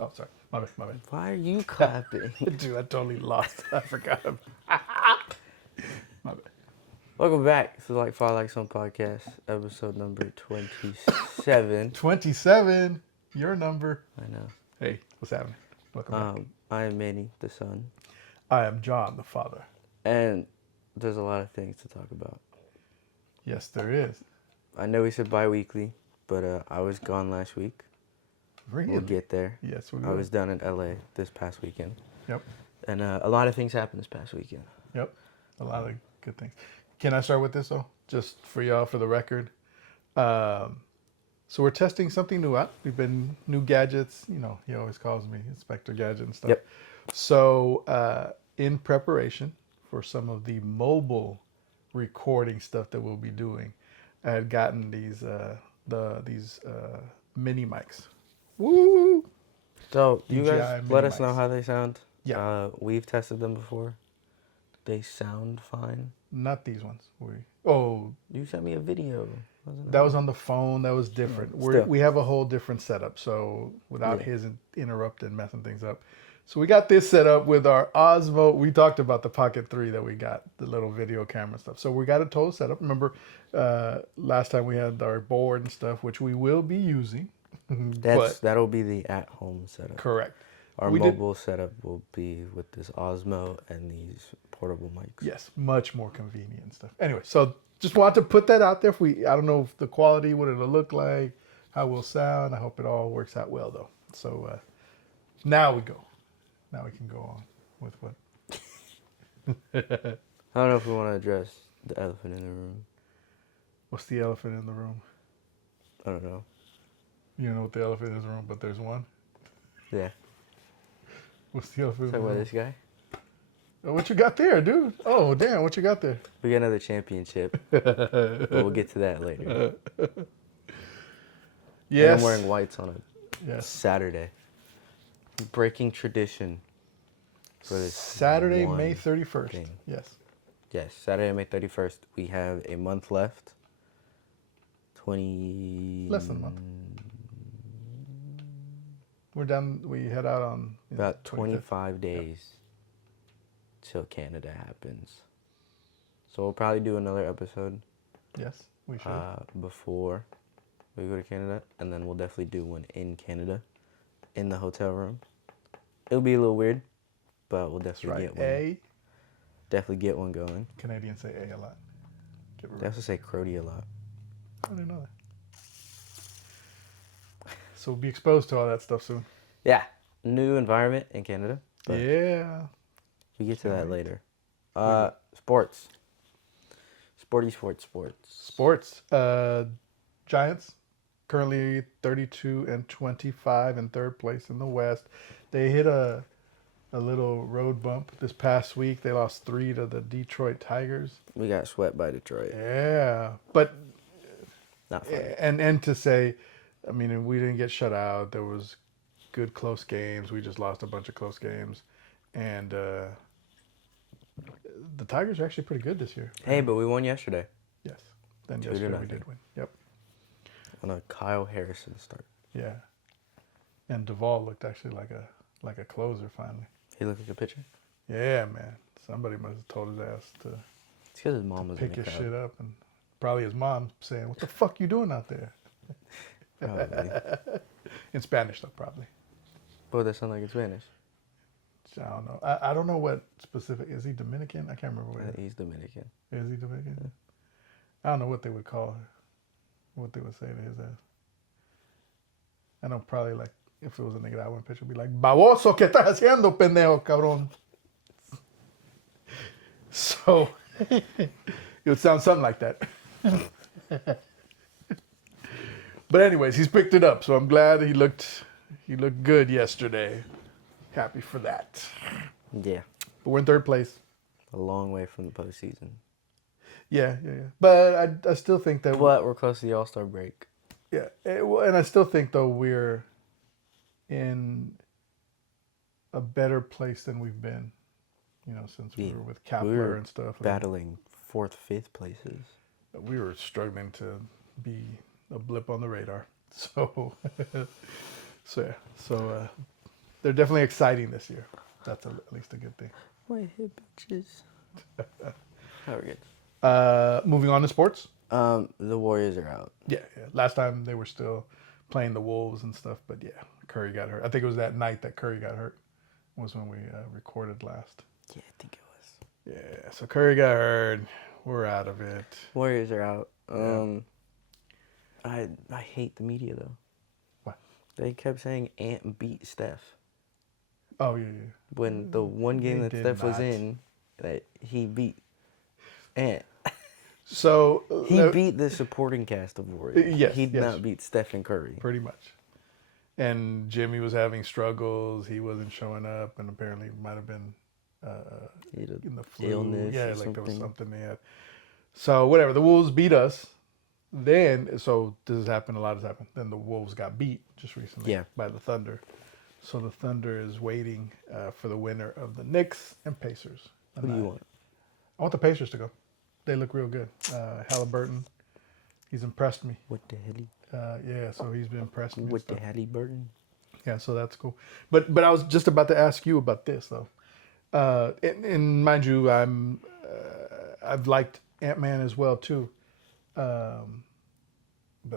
Oh, sorry. My bad. Why are you clapping? Dude, I totally lost. I forgot. My bad. Welcome back to Like Fire Like Some podcast, episode number 27. 27. Your number. I know. Hey, what's happening? Welcome back. I am Manny, the son, I am John, the father. and there's a lot of things to talk about. Yes, there is. I know we said bi-weekly, but I was gone last week. Really? We'll get there. Yes, we will. I was down in LA this past weekend. Yep. And a lot of things happened this past weekend. Yep. A lot of good things. Can I start with this, though? Just for y'all, for the record. So we're testing something new out. We've been new gadgets. You know, he always calls me Inspector Gadget and stuff. Yep. So in preparation for some of the mobile recording stuff that we'll be doing, I had gotten these mini mics. Woo! So you DJI guys mini let us know mics. how they sound. Yeah. We've tested them before. They sound fine. Not these ones. You sent me a video. Wasn't That was on the phone. That was different. Still. We have a whole different setup. So without Yeah. his interrupting, messing things up. So we got this set up with our Osmo. We talked about the Pocket 3 that we got, the little video camera stuff. So we got a total setup. Remember, last time we had our board and stuff, which we will be using. That'll be the at-home setup. Correct. Our We did- mobile setup will be with this Osmo and these portable mics. Yes, much more convenient and stuff. Anyway, so just wanted to put that out there. I don't know if the quality, what it'll look like, how we'll sound. I hope it all works out well, though. So now we go. Now we can go on with what. I don't know if we want to address the elephant in the room. What's the elephant in the room? I don't know. You don't know what the elephant is in the room, but there's one. Yeah. What's the elephant in Talk the about room? this guy. Oh, what you got there, dude? Oh, damn, what you got there? We got another championship. But we'll get to that later. Yes. And I'm wearing whites on a Yes. Saturday. Breaking tradition for this Saturday, one May 31st. thing. Yes. Yes, Saturday, May 31st. We have a month left. 20... Less than a month. We're done. We head out on About 25th. 25 days till Canada happens. So we'll probably do another episode Yes, we should. before we go to Canada. And then we'll definitely do one in Canada in the hotel room. It'll be a little weird, but we'll definitely That's get right. one. Definitely get one going. Canadians say A a lot. Get rid They of also say Crody a lot. I didn't know that. So we'll be exposed to all that stuff soon. Yeah, new environment in Canada. But Yeah. we get to that Can't wait. later. Sports. Sports. Sports. Giants currently 32-25 in third place in the West. They hit a little road bump this past week. They lost 3 to the Detroit Tigers. We got swept by Detroit. Yeah, but Not funny. and to say, I mean, we didn't get shut out. There was good close games. We just lost a bunch of close games, and the Tigers are actually pretty good this year. Hey, but we won yesterday Yes. Then 2-0. yesterday we did win. Yep. On a Kyle Harrison start. Yeah. And Duvall looked actually like a closer finally. He looked like a pitcher. Yeah, man. Somebody must have told his ass to It's because his mom was in pick the his crowd. shit up, and probably his mom saying, "What the fuck you doing out there?" Probably. In Spanish, though, probably. But that sound like in Spanish. I don't know. I don't know what specific. Is he Dominican? I can't remember what. He's Dominican. Is he Dominican? I don't know what they would call her. What they would say to his ass. I know probably like if it was a nigga that I wouldn't pitch, would be like, "Baboso, ¿qué estás haciendo, pendejo, cabrón?" So it would sound something like that. But anyways, he's picked it up, so I'm glad he looked good yesterday. Happy for that. Yeah. But we're in third place. A long way from the postseason. Yeah. But I still think that But we're close to the All-Star break. yeah, and I still think though we're in a better place than we've been, since we were with Kepler and stuff. Battling 4th, 5th places. We were struggling to be a blip on the radar. So, they're definitely exciting this year. That's at least a good thing. My hip bitches. How good. Moving on to sports. The Warriors are out. Yeah. Last time they were still playing the Wolves and stuff, but yeah, Curry got hurt. I think it was that night that Curry got hurt. Was when we recorded last. Yeah, I think it was. Yeah, so Curry got hurt. We're out of it. Warriors are out. I hate the media though. What? They kept saying Ant beat Steph. Oh yeah. When the one game that Steph was in, that he beat Ant. So he beat the supporting cast of Warriors. Yes, he did not beat Stephen Curry. Pretty much. And Jimmy was having struggles. He wasn't showing up, and apparently might have been in the flu. Illness yeah, or like something. there was something they had. So whatever, the Wolves beat us. Then, so this has happened. A lot has happened. Then the Wolves got beat just recently by the Thunder. So the Thunder is waiting for the winner of the Knicks and Pacers. Who do you want? I want the Pacers to go. They look real good. Halliburton, he's impressed me. What the hell? Yeah, so he's been impressed me. What the Halliburton? Yeah, so that's cool. But I was just about to ask you about this though. And mind you, I've liked Ant-Man as well too. But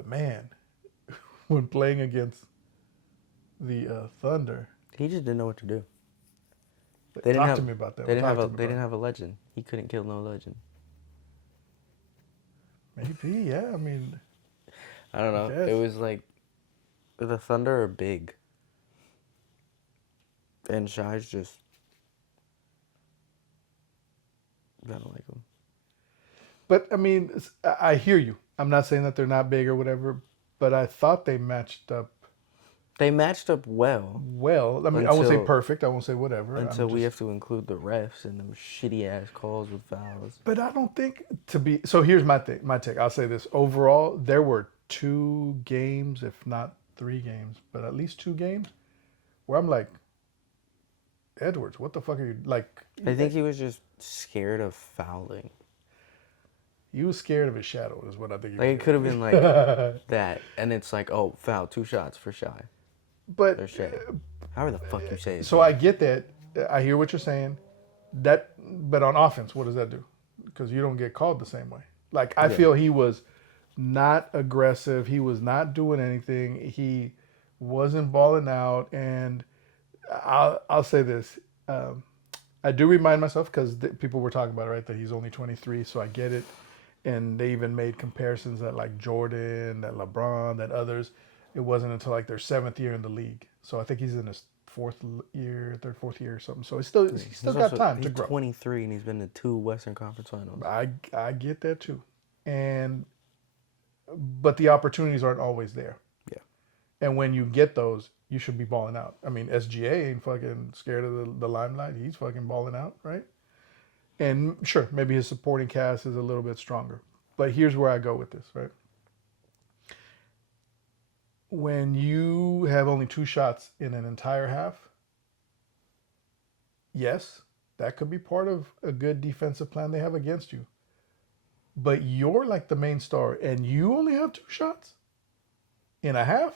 man, when playing against the Thunder, he just didn't know what to do. Talk to me about that. They didn't have a legend. He couldn't kill no legend. Maybe, yeah. I mean, I don't know. It was like the Thunder are big, and Shai's just. I don't like him. But I mean, I hear you. I'm not saying that they're not big or whatever, but I thought they matched up. They matched up well. Well, I mean, I won't say perfect. I won't say whatever. Until we have to include the refs and them shitty ass calls with fouls. But I don't think to be. So here's my take. I'll say this. Overall, there were 2 games, if not 3 games, but at least 2 games, where I'm like, Edwards, what the fuck are you like? I think he was just scared of fouling. He was scared of his shadow, is what I think. Like it could have been like that, and it's like, oh, foul, 2 shots for Shai. But however the fuck you say it. So I get that. I hear what you're saying. But on offense, what does that do? Because you don't get called the same way. Like I feel he was not aggressive. He was not doing anything. He wasn't balling out. And I'll say this. I do remind myself because people were talking about it, right? That he's only 23, so I get it. And they even made comparisons that like Jordan, that LeBron, that others. It wasn't until like their 7th year in the league. So I think he's in his 4th year or something. So he's still got time to grow. He's 23 and he's been to 2 Western Conference Finals. I get that too. But the opportunities aren't always there. Yeah. And when you get those, you should be balling out. I mean, SGA ain't fucking scared of the limelight. He's fucking balling out, right? And sure, maybe his supporting cast is a little bit stronger. But here's where I go with this, right? When you have only 2 shots in an entire half, yes, that could be part of a good defensive plan they have against you. But you're like the main star, and you only have 2 shots in a half.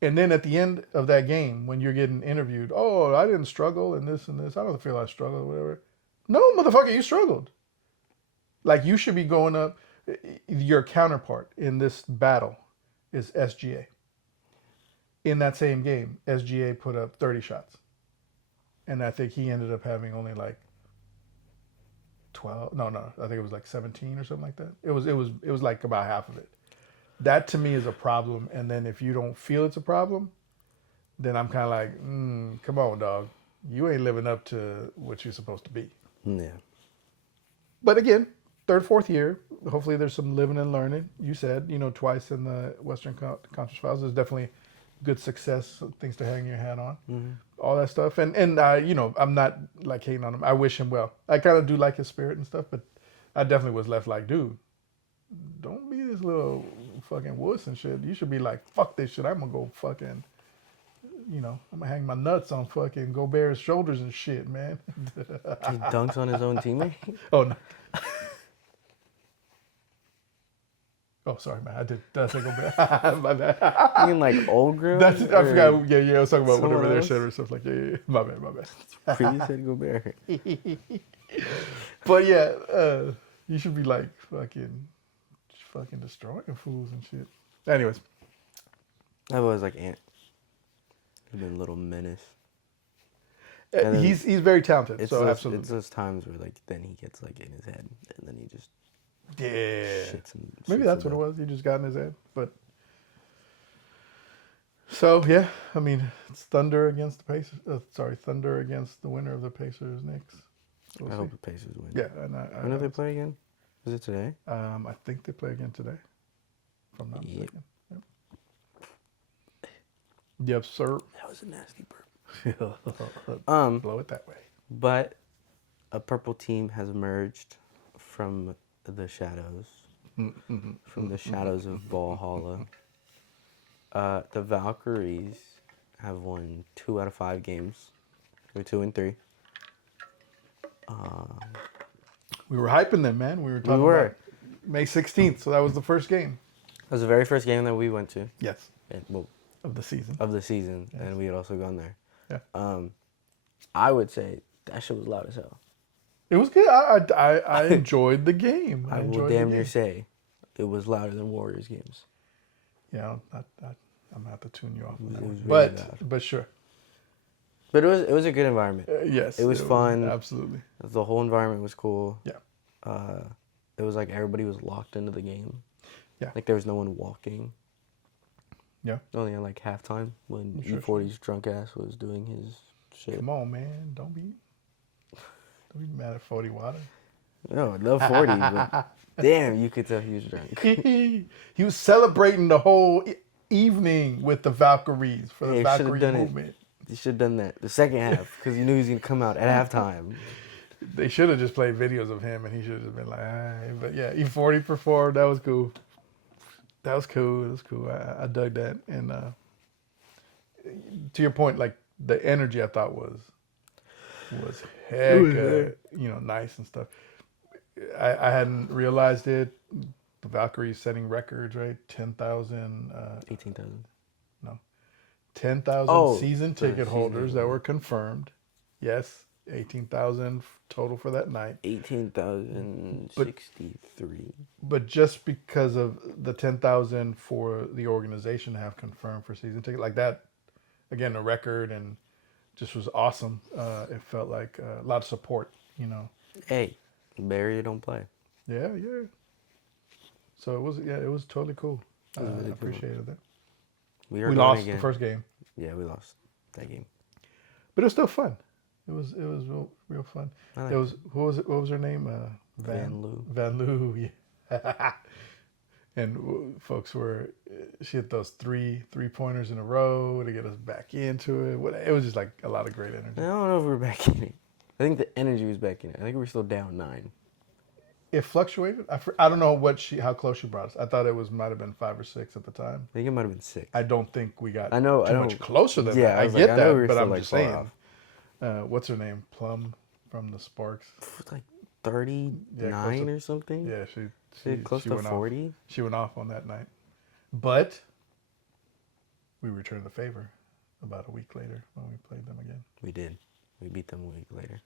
And then at the end of that game, when you're getting interviewed, oh, I didn't struggle and this and this. I don't feel I struggled or whatever. No, motherfucker, you struggled. Like you should be going up. Your counterpart in this battle is SGA. In that same game, SGA put up 30 shots. And I think he ended up having only like 12. No, I think it was like 17 or something like that. It was like about half of it. That to me is a problem. And then if you don't feel it's a problem, then I'm kind of like, come on, dog. You ain't living up to what you're supposed to be. Yeah. But again, 3rd, 4th year, hopefully there's some living and learning. You said, twice in the Western Conference Finals. There's definitely good success, things to hang your hat on, all that stuff. And I'm not like hating on him. I wish him well. I kind of do like his spirit and stuff, but I definitely was left like, dude, don't be this little fucking wuss and shit. You should be like, fuck this shit. I'm going to go fucking, I'm going to hang my nuts on fucking Gobert's shoulders and shit, man. He dunks on his own teammate? Oh, no. Oh, sorry, man. Did I say Gobert? My bad. You mean like old girl? I forgot. Yeah. I was talking about someone whatever their else? shit or stuff like. Yeah. My bad. Pretty said Gobert. But yeah, you should be like fucking destroying fools and shit. Anyways, I've always like Ant. He's been a little menace. And then he's very talented. It's So those, absolutely. It's those times where like then he gets like in his head and then he just Yeah. shits and Maybe shits that's it what it up. was. He just got in his head. But so yeah, I mean, it's Thunder against the Pacers. Thunder against the winner of the Pacers Knicks. We'll I see. hope the Pacers win. Yeah, and When do they play again? Is it today? I think they play again today, if I'm not Yep. mistaken. Yep, sir. That was a nasty burp. Blow it that way. But a purple team has emerged from the shadows. From the shadows of Valhalla. The Valkyries have won 2 out of 5 games. They're 2-3. We were hyping them, man. We were talking about May 16th, so that was the first game. That was the very first game that we went to. Yes. Well, Of the season. yes. And we had also gone there. Yeah. I would say that shit was loud as hell. It was good. I enjoyed the game. I will damn near say it was louder than Warriors games. Yeah, I'm gonna have to tune you off. On that It was one. really loud. But sure. But it was a good environment. Yes. It was fun. Absolutely. The whole environment was cool. Yeah. It was like everybody was locked into the game. Yeah. Like there was no one walking. Yeah. Only at like halftime when Sure, E40's drunk ass was doing his shit. Come on, man. Don't be mad at 40 Water. No, I love 40, but damn, you could tell he was drunk. He was celebrating the whole evening with the Valkyries for the Valkyrie movement. You should have done that the second half because you knew he was going to come out at halftime. They should have just played videos of him and he should have just been like, all right. But yeah, E40 performed. That was cool. That was cool. I dug that. And to your point, like the energy I thought was heck, nice and stuff. I hadn't realized it. The Valkyries setting records, right? 10,000. 18,000. No. 10,000 season ticket season holders that were confirmed. Yes. 18,000 total for that night. 18,063. But just because of the 10,000 for the organization to have confirmed for season ticket, like that, again, a record and just was awesome. It felt like a lot of support, Hey, barrier don't play. Yeah. So it was totally cool. I Really cool. appreciated that. We lost again. the first game, Yeah, we lost that game. but it was still fun. It was real fun. I It was what was her name? Van Loo. Van Loo, yeah. And folks she hit those three pointers in a row to get us back into it. It was just like a lot of great energy. I don't know if we're back in it. I think the energy was back in it. I think we're still down 9. It fluctuated. I don't know how close she brought us. I thought it might have been 5 or 6 at the time. I think it might have been 6. I don't think we got I know much closer than that. I I was get like, I know that, we were but still, I'm like, just far saying. off. What's her name? Plum from the Sparks. Like 39 or something. Yeah, she close to 40. She went off on that night, but we returned the favor about a week later when we played them again We did. We beat them a week later.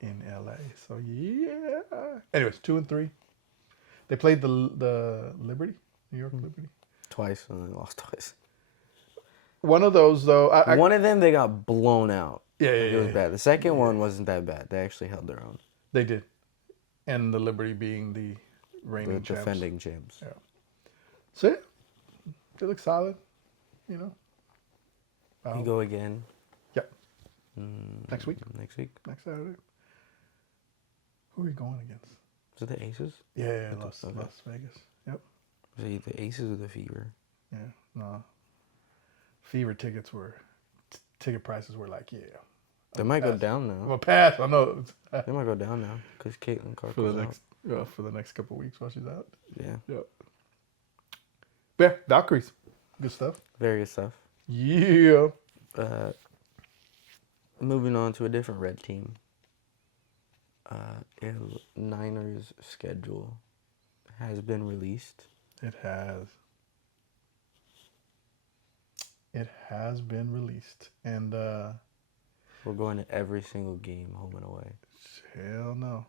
in LA. So yeah. Anyways, 2-3. They played the Liberty, New York Liberty. Twice and then lost twice. One of those though. One of them they got blown out. Yeah, It was bad. The second one wasn't that bad. They actually held their own. They did, and the Liberty being the reigning The champs. defending champs. Yeah. So yeah, they look solid. You go again. Yep. Next week. Next week. Next Saturday. Who are we going against? Is it the Aces? Yeah, Las Vegas. Yep. Was it the Aces or the Fever? Yeah. No. Fever tickets ticket prices were like, yeah. They might go down now. Well, pass. I know. They might go down now because Caitlin Clark For was the out. for the next couple of weeks while she's out. Yeah. Yep. But yeah, Valkyries. Good stuff. Very good stuff. Yeah. Moving on to a different red team. Niners schedule has been released. It has. It has been released. And We're going to every single game, home and away. hell no.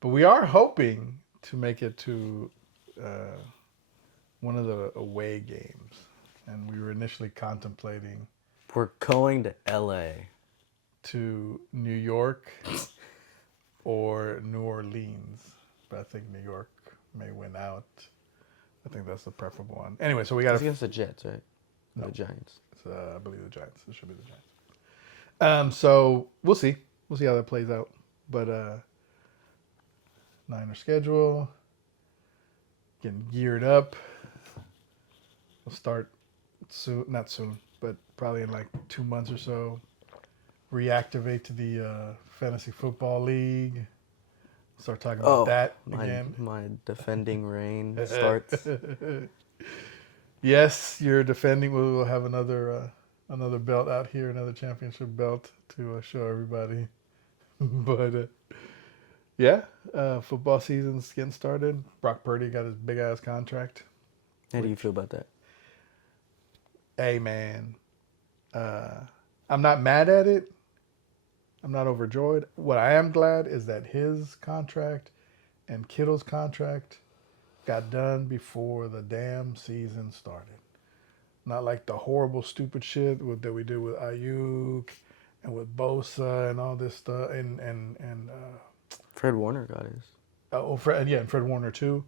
But we are hoping to make it to one of the away games. And we were initially contemplating We're going to LA. to New York or New Orleans. But I think New York may win out. I think that's the preferable one. Anyway, so we got It's against the Jets, right? No. The Giants. It's, I believe the Giants. It should be the Giants. So we'll see. We'll see how that plays out. But Niner schedule, getting geared up. We'll start soon, not soon, but probably in like 2 months or so. Reactivate to the fantasy football league. Start talking about that again. My defending reign starts. Yes, you're defending. We'll have another belt out here, another championship belt to show everybody. But yeah, football season's getting started. Brock Purdy got his big ass contract. How do you feel about that? Hey man, I'm not mad at it. I'm not overjoyed. What I am glad is that his contract and Kittle's contract got done before the damn season started. Not like the horrible, stupid shit that we did with Ayuk and with Bosa and all this stuff. And Fred Warner got his. and Fred Warner too.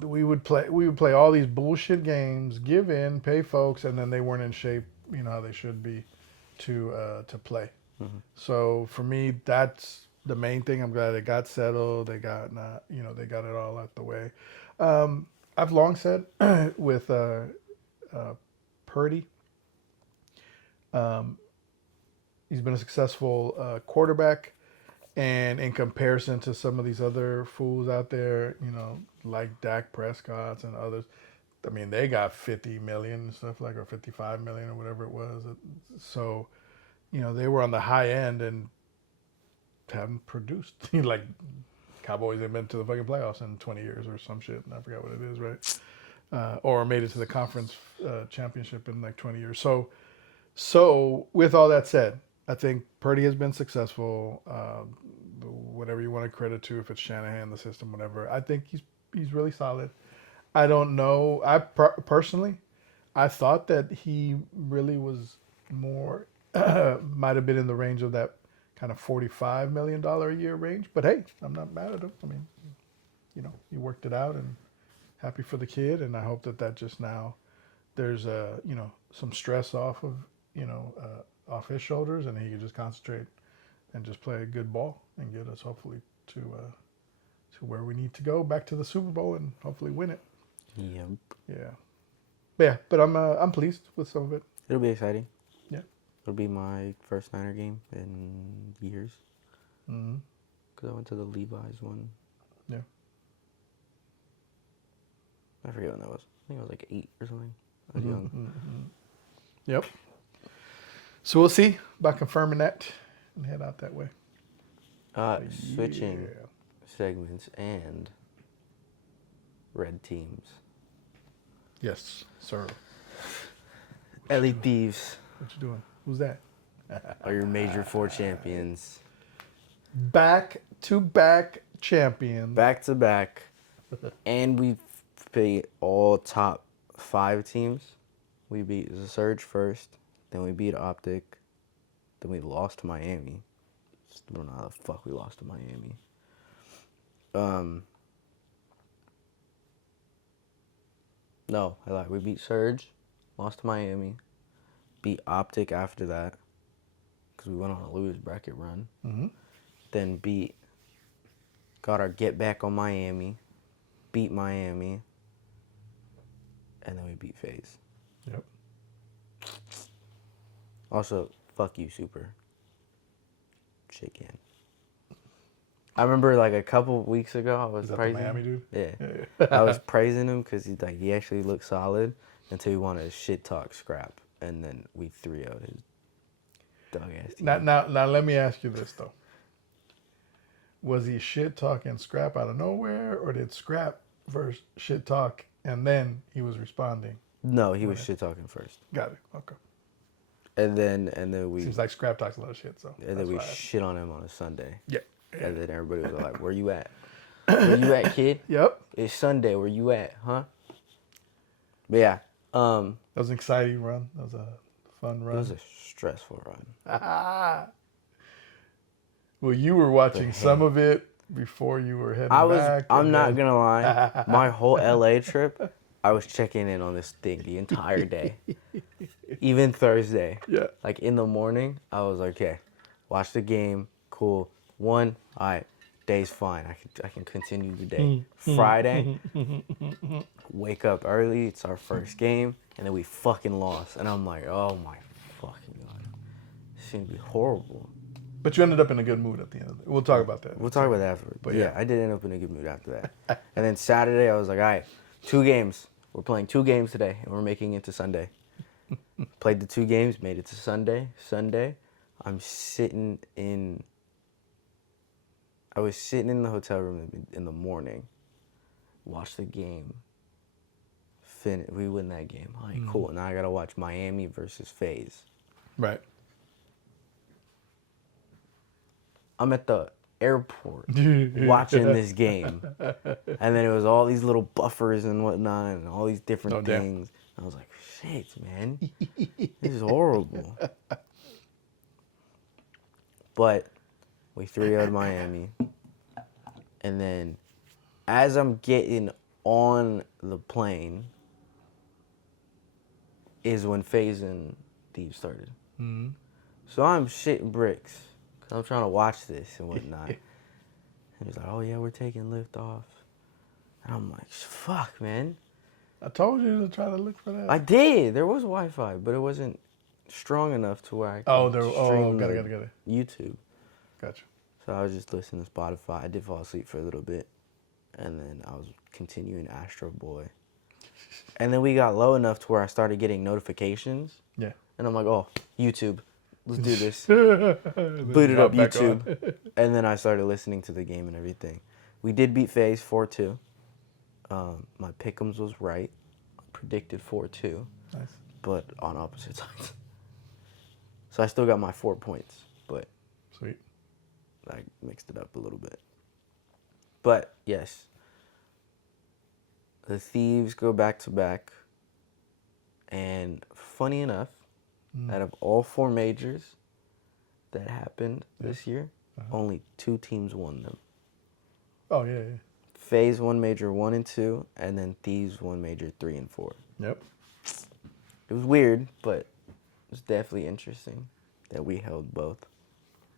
We would play all these bullshit games, give in, pay folks, and then they weren't in shape, how they should be, to play. Mm-hmm. So for me, that's the main thing. I'm glad it got settled. They got they got it all out the way. I've long said with Purdy, he's been a successful quarterback, and in comparison to some of these other fools out there, like Dak Prescott's and others, I mean, they got 50 million and stuff like, or 55 million or whatever it was. So, they were on the high end and haven't produced. Like Cowboys, they've been to the fucking playoffs in 20 years or some shit. I forgot what it is, right? Or made it to the conference championship in like 20 years. So with all that said, I think Purdy has been successful. Whatever you want to credit to, if it's Shanahan, the system, whatever. I think he's really solid. I don't know. Personally, I thought that he really was more, might have been in the range of that kind of $45 million a year range. But hey, I'm not mad at him. I mean, he worked it out, and happy for the kid. And I hope that just now there's some stress off of off his shoulders, and he can just concentrate and just play a good ball and get us hopefully to where we need to go, back to the Super Bowl, and hopefully win it. Yep. Yeah, but I'm pleased with some of it. It'll be exciting. Yeah. It'll be my first Niner game in years. Mm-hmm. Because I went to the Levi's one. Yeah. I forget when that was. I think I was like 8 or something. I was young. Mm-hmm. Yep. So we'll see about confirming that and head out that way. Switching segments and red teams. Yes, sir. LA Thieves What you doing? Who's that? are your Major 4 champions. Back-to-back champions. Back to back. And we beat all top 5 teams. We beat the Surge first. Then we beat Optic. Then we lost to Miami. I don't know how the fuck we lost to Miami. No, I lied. We beat Surge, lost to Miami, beat Optic after that, because we went on a lose bracket run. Mm-hmm. Then got our get back on Miami, beat Miami, and then we beat FaZe. Yep. Also, fuck you, Super. Shake hand. I remember like a couple weeks ago, I was Is that praising the Miami dude? Yeah. I was praising him because he actually looked solid until he wanted to shit talk Scrap, and then we 3-0'd his dog ass team. Now let me ask you this though. Was he shit talking Scrap out of nowhere, or did Scrap first shit talk, and then he was responding. No, he was shit talking first. Got it. Okay. And then we Seems like Scrap talks a lot of shit, so. and then we shit on him on a Sunday. Yeah. And then everybody was like, "Where you at? Where you at, kid? Yep. It's Sunday. Where you at, huh?" But yeah, that was an exciting run. That was a fun run. it was a stressful run. Well, you were watching some of it before you were heading back. I'm not gonna lie. My whole LA trip, I was checking in on this thing the entire day. Even Thursday. Yeah. Like in the morning, I was like, okay, watch the game. Cool. All right, day's fine. I can continue the day. Friday, wake up early. It's our first game, and then we fucking lost. And I'm like, oh my fucking god, this is gonna be horrible. But you ended up in a good mood at the end of it. We'll talk about that. We'll talk about that afterwards. But yeah, I did end up in a good mood after that. And then Saturday, I was like, all right, 2 games. We're playing 2 games today, and we're making it to Sunday. Played the 2 games, made it to Sunday. Sunday, I was sitting in the hotel room in the morning, watched the game. We win that game. All right, cool. Now I got to watch Miami versus FaZe. Right. I'm at the airport watching this game. And then it was all these little buffers and whatnot and all these different things. I was like, shit, man. This is horrible. But we 3-0'd Miami. And then as I'm getting on the plane is when FaZe and Thieves started. Mm-hmm. So I'm shitting bricks. Because I'm trying to watch this and whatnot. And he's like, oh yeah, we're taking lift off. And I'm like, fuck, man. I told you to try to look for that. I did. There was Wi-Fi, but it wasn't strong enough to where I could stream got it. YouTube. Gotcha. So I was just listening to Spotify. I did fall asleep for a little bit. And then I was continuing Astro Boy. And then we got low enough to where I started getting notifications. Yeah. And I'm like, oh, YouTube. Let's do this. Booted up YouTube. And then I started listening to the game and everything. We did beat FaZe 4-2. My pick'ems was right. I predicted 4-2. Nice. But on opposite sides. So I still got my 4 points. But sweet. I mixed it up a little bit. But, yes. The Thieves go back-to-back. And funny enough, out of all 4 majors that happened this year, only 2 teams won them. Oh, yeah. FaZe won major 1 and 2, and then Thieves won major 3 and 4. Yep. It was weird, but it was definitely interesting that we held both.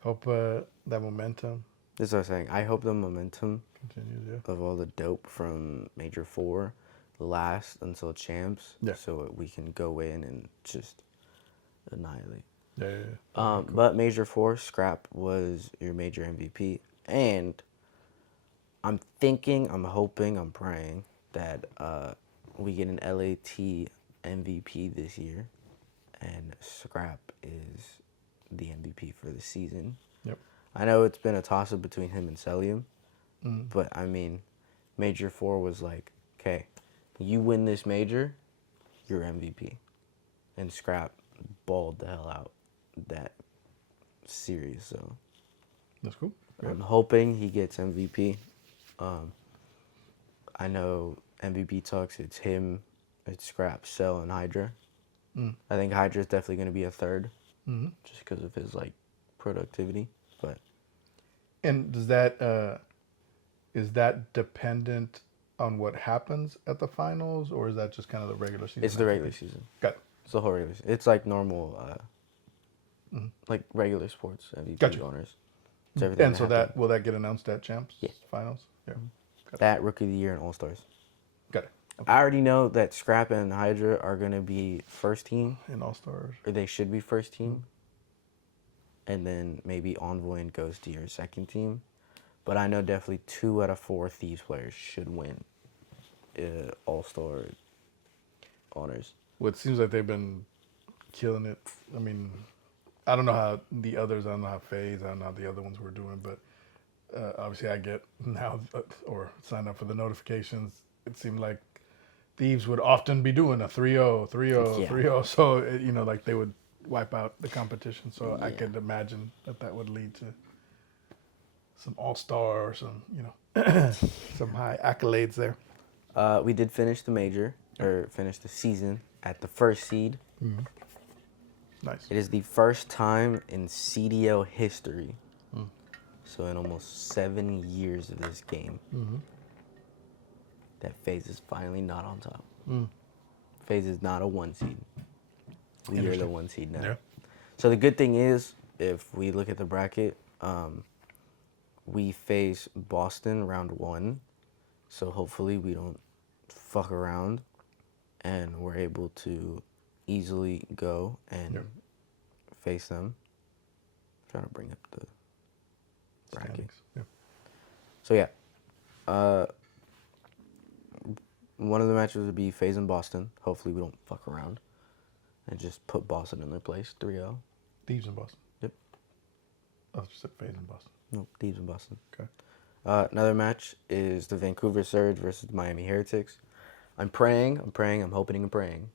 Hope that momentum This is what I'm saying. I hope the momentum continues, of all the dope from Major 4 lasts until champs, so we can go in and just annihilate. Yeah. Cool. But Major 4, Scrap was your major MVP, and I'm thinking, I'm hoping, I'm praying that we get an LAT MVP this year, and Scrap is the MVP for the season. Yep. I know it's been a toss-up between him and Celium, but I mean, Major 4 was like, okay, you win this major, you're MVP. And Scrap balled the hell out that series, so. That's cool. I'm hoping he gets MVP. I know MVP talks, it's him, it's Scrap, Cell, and Hydra. I think Hydra's definitely going to be a third, just because of his, like, productivity, but. And does that, is that dependent on what happens at the finals, or is that just kind of the regular season? It's the regular season. Got it. It's the whole regular season. It's like normal, like regular sports MVP owners. And so that, will that get announced at champs? Yes. Finals? Yeah. That Rookie of the Year and All-Stars. Got it. Okay. I already know that Scrap and Hydra are going to be first team. In All-Stars. Or they should be first team. And then maybe Envoy and Ghost are second team. But I know definitely 2 out of 4 Thieves players should win All-Star honors. Well, it seems like they've been killing it. I mean, I don't know how the others, I don't know how FaZe, I don't know how the other ones were doing, but obviously I get now, or sign up for the notifications it seemed like Thieves would often be doing a 3-0, 3-0, Yeah. 3-0. So, like they would wipe out the competition. So I Yeah. could imagine that would lead to some all-star or some, some high accolades there. We did finish the major, or finish the season at the first seed. Nice. It is the first time in CDL history, so in almost 7 years of this game, that FaZe is finally not on top. FaZe is not a 1 seed. We are the 1 seed now. Yeah. So the good thing is, if we look at the bracket, we face Boston round 1, so hopefully we don't fuck around, and we're able to easily go and face them. I'm trying to bring up the bracket. Yeah. So yeah, one of the matches would be FaZe and Boston. Hopefully we don't fuck around and just put Boston in their place, 3-0. Thieves in Boston. Yep. I just said FaZe in Boston. Nope, Thieves in Boston. Okay. Another match is the Vancouver Surge versus Miami Heretics. I'm hoping and praying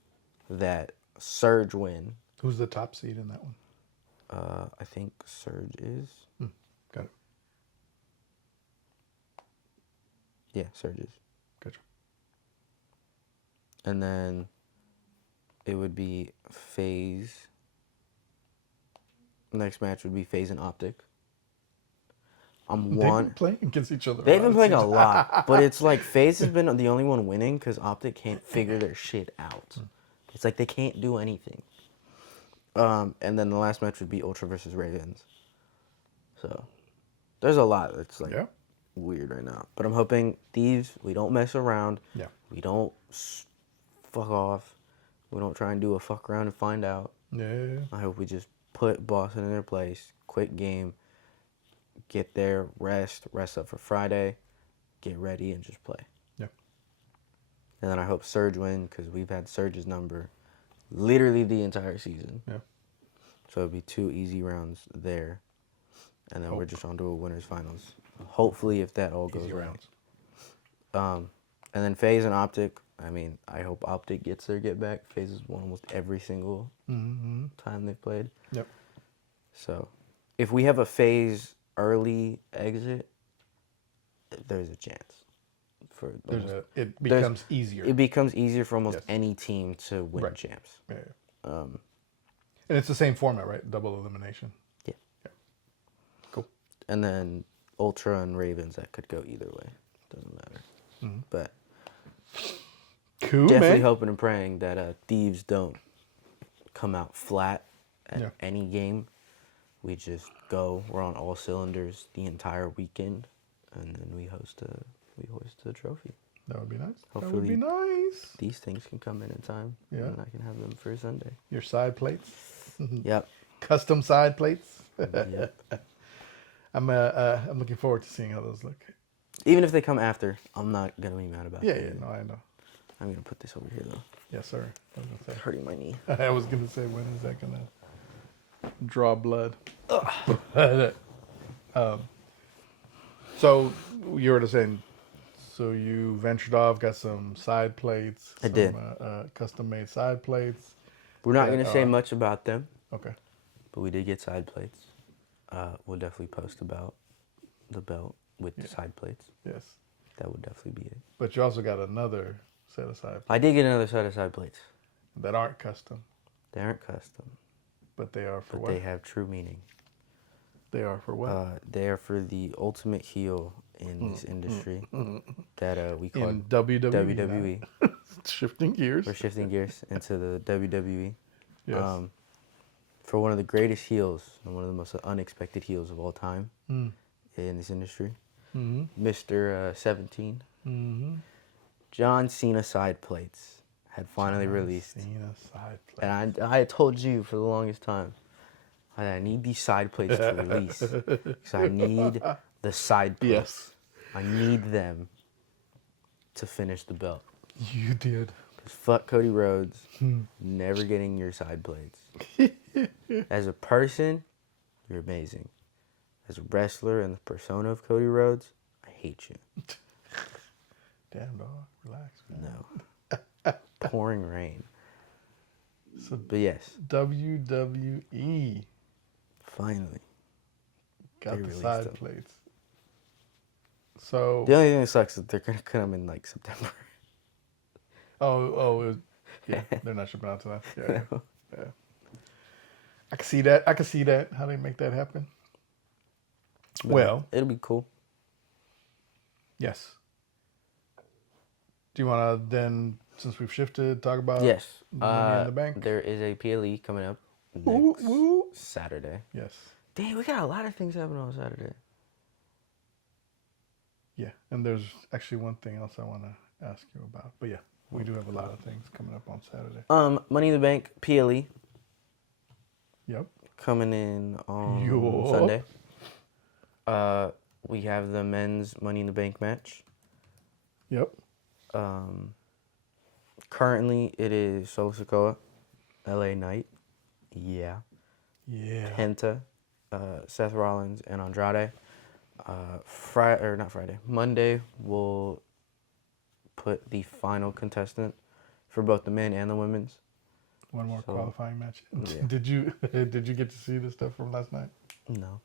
that Surge win. Who's the top seed in that one? I think Surge is. Got it. Yeah, Surge is. Gotcha. And then it would be FaZe. Next match would be FaZe and Optic. They've been playing against each other. They've been playing a lot, but it's like FaZe has been the only one winning because Optic can't figure their shit out. It's like they can't do anything. And then the last match would be Ultra versus Ravens. So there's a lot that's like weird right now. But I'm hoping Thieves, we don't mess around. Yeah. We don't fuck off. We don't try and do a fuck around and find out. Yeah. I hope we just put Boston in their place. Quick game. Get there, rest up for Friday, get ready, and just play. Yeah. And then I hope Surge win because we've had Surge's number literally the entire season. Yeah. So it'll be 2 easy rounds there, and then we're just on to a winners finals. Hopefully, if that all goes Easy right. rounds. And then FaZe and Optic. I mean, I hope Optic gets their get back. FaZe has won almost every single time they've played. Yep. So if we have a FaZe early exit, there's a chance for it becomes easier. It becomes easier for almost any team to win champs. Yeah. And it's the same format, right? Double elimination. Yeah. Cool. And then Ultra and Ravens, that could go either way. Doesn't matter. But cool, definitely man. hoping and praying that Thieves don't come out flat at any game. We just go. We're on all cylinders the entire weekend, and then we hoist a trophy. That would be nice. Hopefully, that would be nice. These things can come in time, and I can have them for Sunday. Your side plates. Yep. Custom side plates. Yep. I'm looking forward to seeing how those look. Even if they come after, I'm not gonna be mad about it. Yeah. No, I know. I'm gonna put this over here though. Yes, sir. I was gonna say. Hurting my knee. I was gonna say, when is that gonna draw blood? So you were just saying. So you ventured off, got some side plates. I did. Custom-made side plates. We're not gonna say much about them. Okay. But we did get side plates. We'll definitely post about the belt with the side plates. Yes. That would definitely be it. But you also got another set of side plates I did get another set of side plates. that aren't custom, They aren't custom, but they are for but what? they have true meaning. They are for what? They are for the ultimate heel in this industry that we call In WWE. WWE. Shifting gears. We're shifting gears into the WWE. Yes. For one of the greatest heels and one of the most unexpected heels of all time in this industry, Mr. 17, John Cena side plates had finally released. Cena side plates. And I had told you for the longest time, I need these side plates to release. Because I need the side plates. Yes. I need them to finish the belt. You did. Because fuck Cody Rhodes, never getting your side plates. As a person, you're amazing. As a wrestler and the persona of Cody Rhodes, I hate you. Damn, dog. Relax, man. No. Pouring rain. So, But yes. WWE Finally. got They the released side them. plates. So. The only thing that sucks is they're going to come in like September. Yeah, they're not shipping out to that. Yeah. I can see that. How they make that happen. But Well, it'll be cool. yes. Do you want to then, since we've shifted, talk about Yes. Money in the Bank? There is a PLE coming up next Woo. Saturday. Yes. Dang, we got a lot of things happening on Saturday. Yeah, and there's actually one thing else I want to ask you about. But yeah, we do have a lot of things coming up on Saturday. Money in the Bank PLE Yep. coming in on Yup. Sunday. We have the men's Money in the Bank match. Yep. Currently, it is Solo Sikoa, LA Knight, Yeah. Penta, Seth Rollins, and Andrade. Monday, we'll put the final contestant for both the men and the women's. One more qualifying match. Yeah. Did you get to see the stuff from last night? No.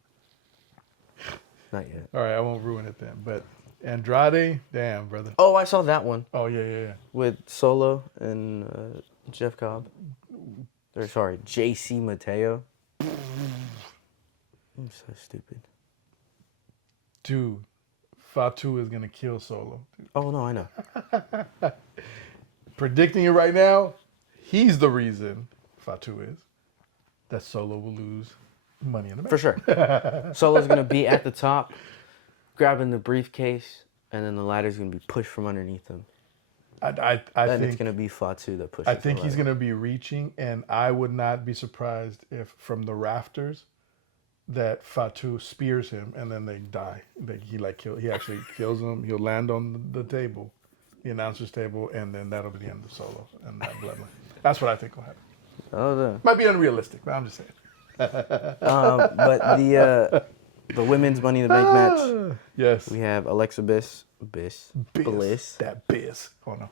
Not yet. All right, I won't ruin it then. But Andrade, damn, brother. Oh, I saw that one. Oh, yeah. With Solo and Jeff Cobb. Or, sorry, JC Mateo. I'm so stupid. Dude, Fatu is going to kill Solo. Dude. Oh, no, I know. Predicting it right now, he's the reason, Fatu is, that Solo will lose Money in the Bank. For sure. Solo's going to be at the top, grabbing the briefcase, and then the ladder's going to be pushed from underneath him. I Then think it's going to be Fatu that pushes I think the he's ladder. going to be reaching, and I would not be surprised if from the rafters that Fatu spears him, and then they die. He actually kills him. He'll land on the table, the announcer's table, and then that'll be the end of Solo and that bloodline. That's what I think will happen. Oh, no. Might be unrealistic, but I'm just saying. But the women's Money in the Bank match, Yes. we have Alexa Bliss. That Biss. Oh, no.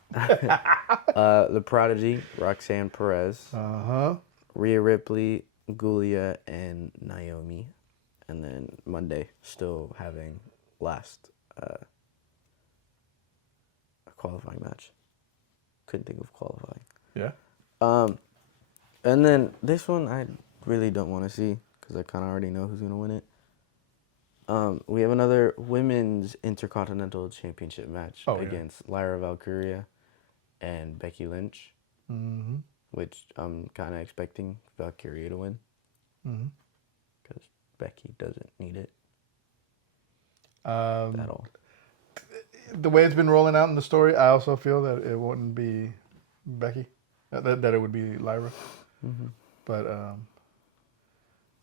The Prodigy, Roxanne Perez. Uh-huh. Rhea Ripley, Giulia, and Naomi. And then Monday, still having last a qualifying match. Couldn't think of qualifying. Yeah. And then this one I really don't want to see because I kind of already know who's going to win it. We have another women's Intercontinental Championship match against Lyra Valkyria and Becky Lynch, which I'm kind of expecting Valkyria to win because Becky doesn't need it at all. The way it's been rolling out in the story, I also feel that it wouldn't be Becky, that it would be Lyra. But,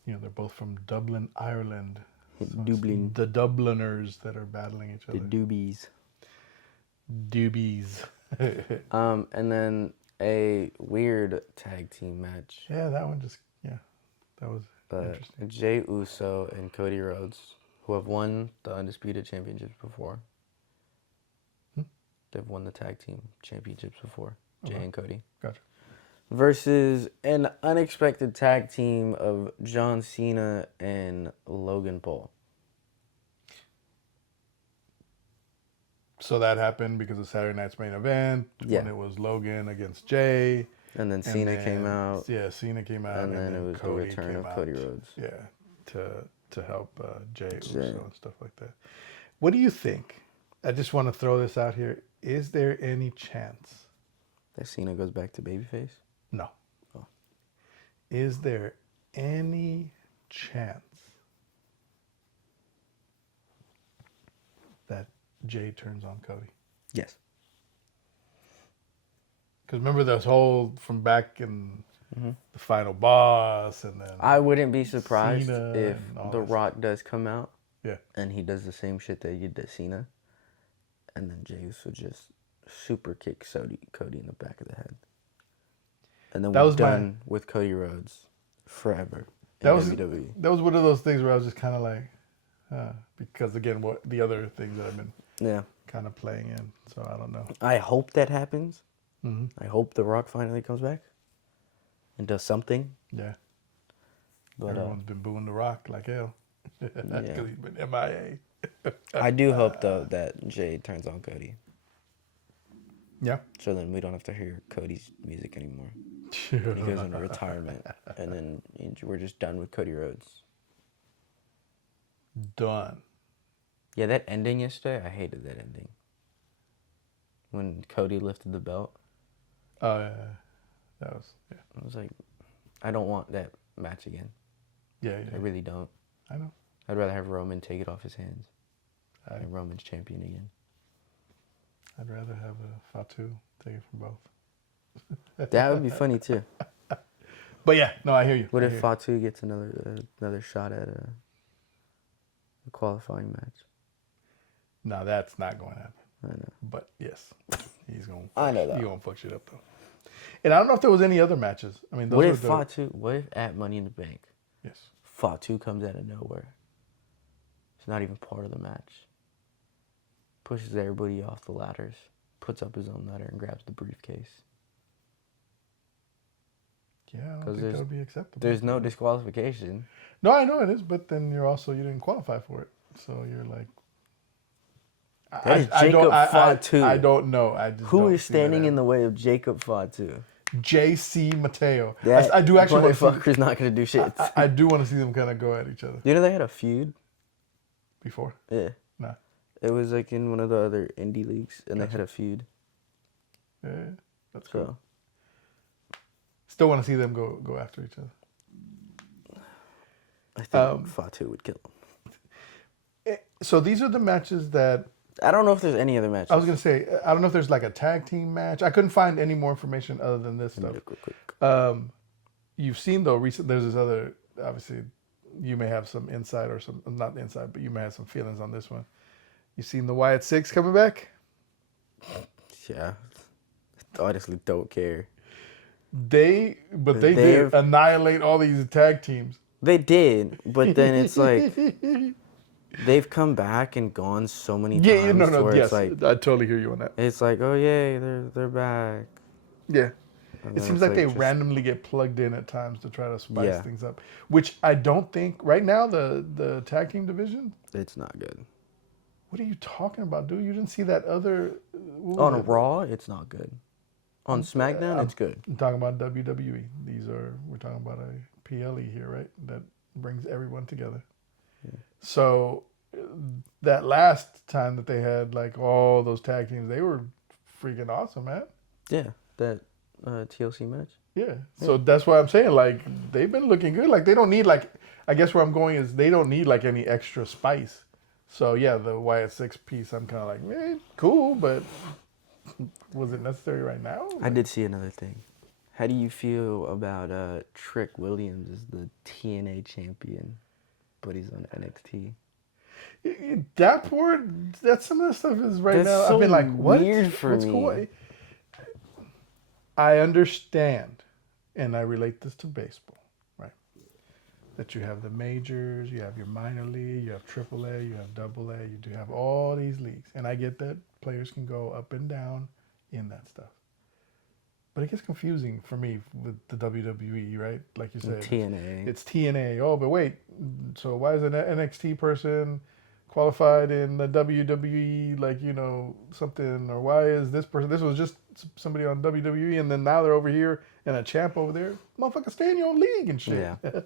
they're both from Dublin, Ireland. So Dublin. The Dubliners that are battling each other. The Doobies. And then a weird tag team match. Yeah, that one that was interesting. Jey Uso and Cody Rhodes, who have won the Undisputed Championships before. They've won the tag team championships before, Jey and Cody. Gotcha. Versus an unexpected tag team of John Cena and Logan Paul. So that happened because of Saturday night's main event when it was Logan against Jey. And then Cena came out. Yeah, Cena came out. And then it was the return of Cody Rhodes. Yeah, to help Jey Uso and stuff like that. What do you think? I just want to throw this out here. Is there any chance that Cena goes back to babyface? No. Oh. Is there any chance that Jey turns on Cody? Yes. Because remember this whole from back in the Final Boss, and then I wouldn't be surprised Cena if The Rock stuff. does come out. Yeah. And he does the same shit that he did to Cena. And then Jey Uso just super kick Cody in the back of the head. And then we're done with Cody Rhodes forever in WWE. That was one of those things where I was just kind of like, because again, what the other things that I've been kind of playing in. So I don't know. I hope that happens. Mm-hmm. I hope The Rock finally comes back and does something. Yeah. But Everyone's been booing The Rock like hell because he's been MIA. I do hope though that Jade turns on Cody. Yeah. So then we don't have to hear Cody's music anymore. He goes into retirement, and then we're just done with Cody Rhodes. Done. Yeah, that ending yesterday, I hated that ending. When Cody lifted the belt. Oh, yeah. That was, yeah. I was like, I don't want that match again. Yeah. I really don't. I know. I'd rather have Roman take it off his hands. And Roman's champion again. I'd rather have a Fatu take it from both. That would be funny too. But yeah, no, I hear you. What if Fatu gets another shot at a qualifying match? No, that's not going to happen. I know. But yes, he's going. I know that. He's going to fuck shit up though. And I don't know if there was any other matches. I mean, those what were if Fatu? What if at Money in the Bank? Yes. Fatu comes out of nowhere. It's not even part of the match. Pushes everybody off the ladders, puts up his own ladder, and grabs the briefcase. Yeah, I don't think that would be acceptable. There's no disqualification. No, I know it is, but then you didn't qualify for it, so you're like. I don't know. Who is standing in the way of Jacob Fatu? J.C. Mateo. That I do actually want to motherfucker's not going to do shit. I do want to see them kind of go at each other. You know they had a feud? Before? Yeah. No. It was like in one of the other indie leagues, and they had a feud. Yeah, that's cool. Still want to see them go after each other. I think Fatu would kill him. So these are the matches that... I don't know if there's any other matches. I was going to say, I don't know if there's like a tag team match. I couldn't find any more information other than this stuff. Quick. You've seen, though, there's this other... Obviously, you may have some insight or some... Not insight, but you may have some feelings on this one. You seen the Wyatt Six coming back? Yeah. I honestly don't care. They did annihilate all these tag teams. They did, but then it's like they've come back and gone so many times. Yeah, no, yes, I totally hear you on that. It's like, oh yay, they're back. Yeah, it seems like they randomly get plugged in at times to try to spice things up, which I don't think right now the tag team division. It's not good. What are you talking about, dude? You didn't see that other on Raw? It's not good. On SmackDown, it's good. I'm talking about WWE. We're talking about a PLE here, right? That brings everyone together. Yeah. So that last time that they had like all those tag teams, they were freaking awesome, man. Yeah, that TLC match. Yeah. So that's why I'm saying like they've been looking good. Like they don't need like I guess where I'm going is they don't need like any extra spice. So yeah, the Wyatt Six piece, I'm kind of like, man, cool, but. Was it necessary right now? I did see another thing. How do you feel about Trick Williams as the TNA champion, but he's on NXT? That some of the stuff is right now. So I've been like, what? Weird for What's me. Going? I understand, and I relate this to baseball, right? That you have the majors, you have your minor league, you have AAA, you have AA, you do have all these leagues, and I get that players can go up and down in that stuff. But it gets confusing for me with the WWE, right? Like you said, TNA. It's TNA. Oh, but wait. So why is an NXT person qualified in the WWE, like, something? Or why is this person, this was just somebody on WWE, and then now they're over here and a champ over there? Motherfucker, stay in your own league and shit. Yeah.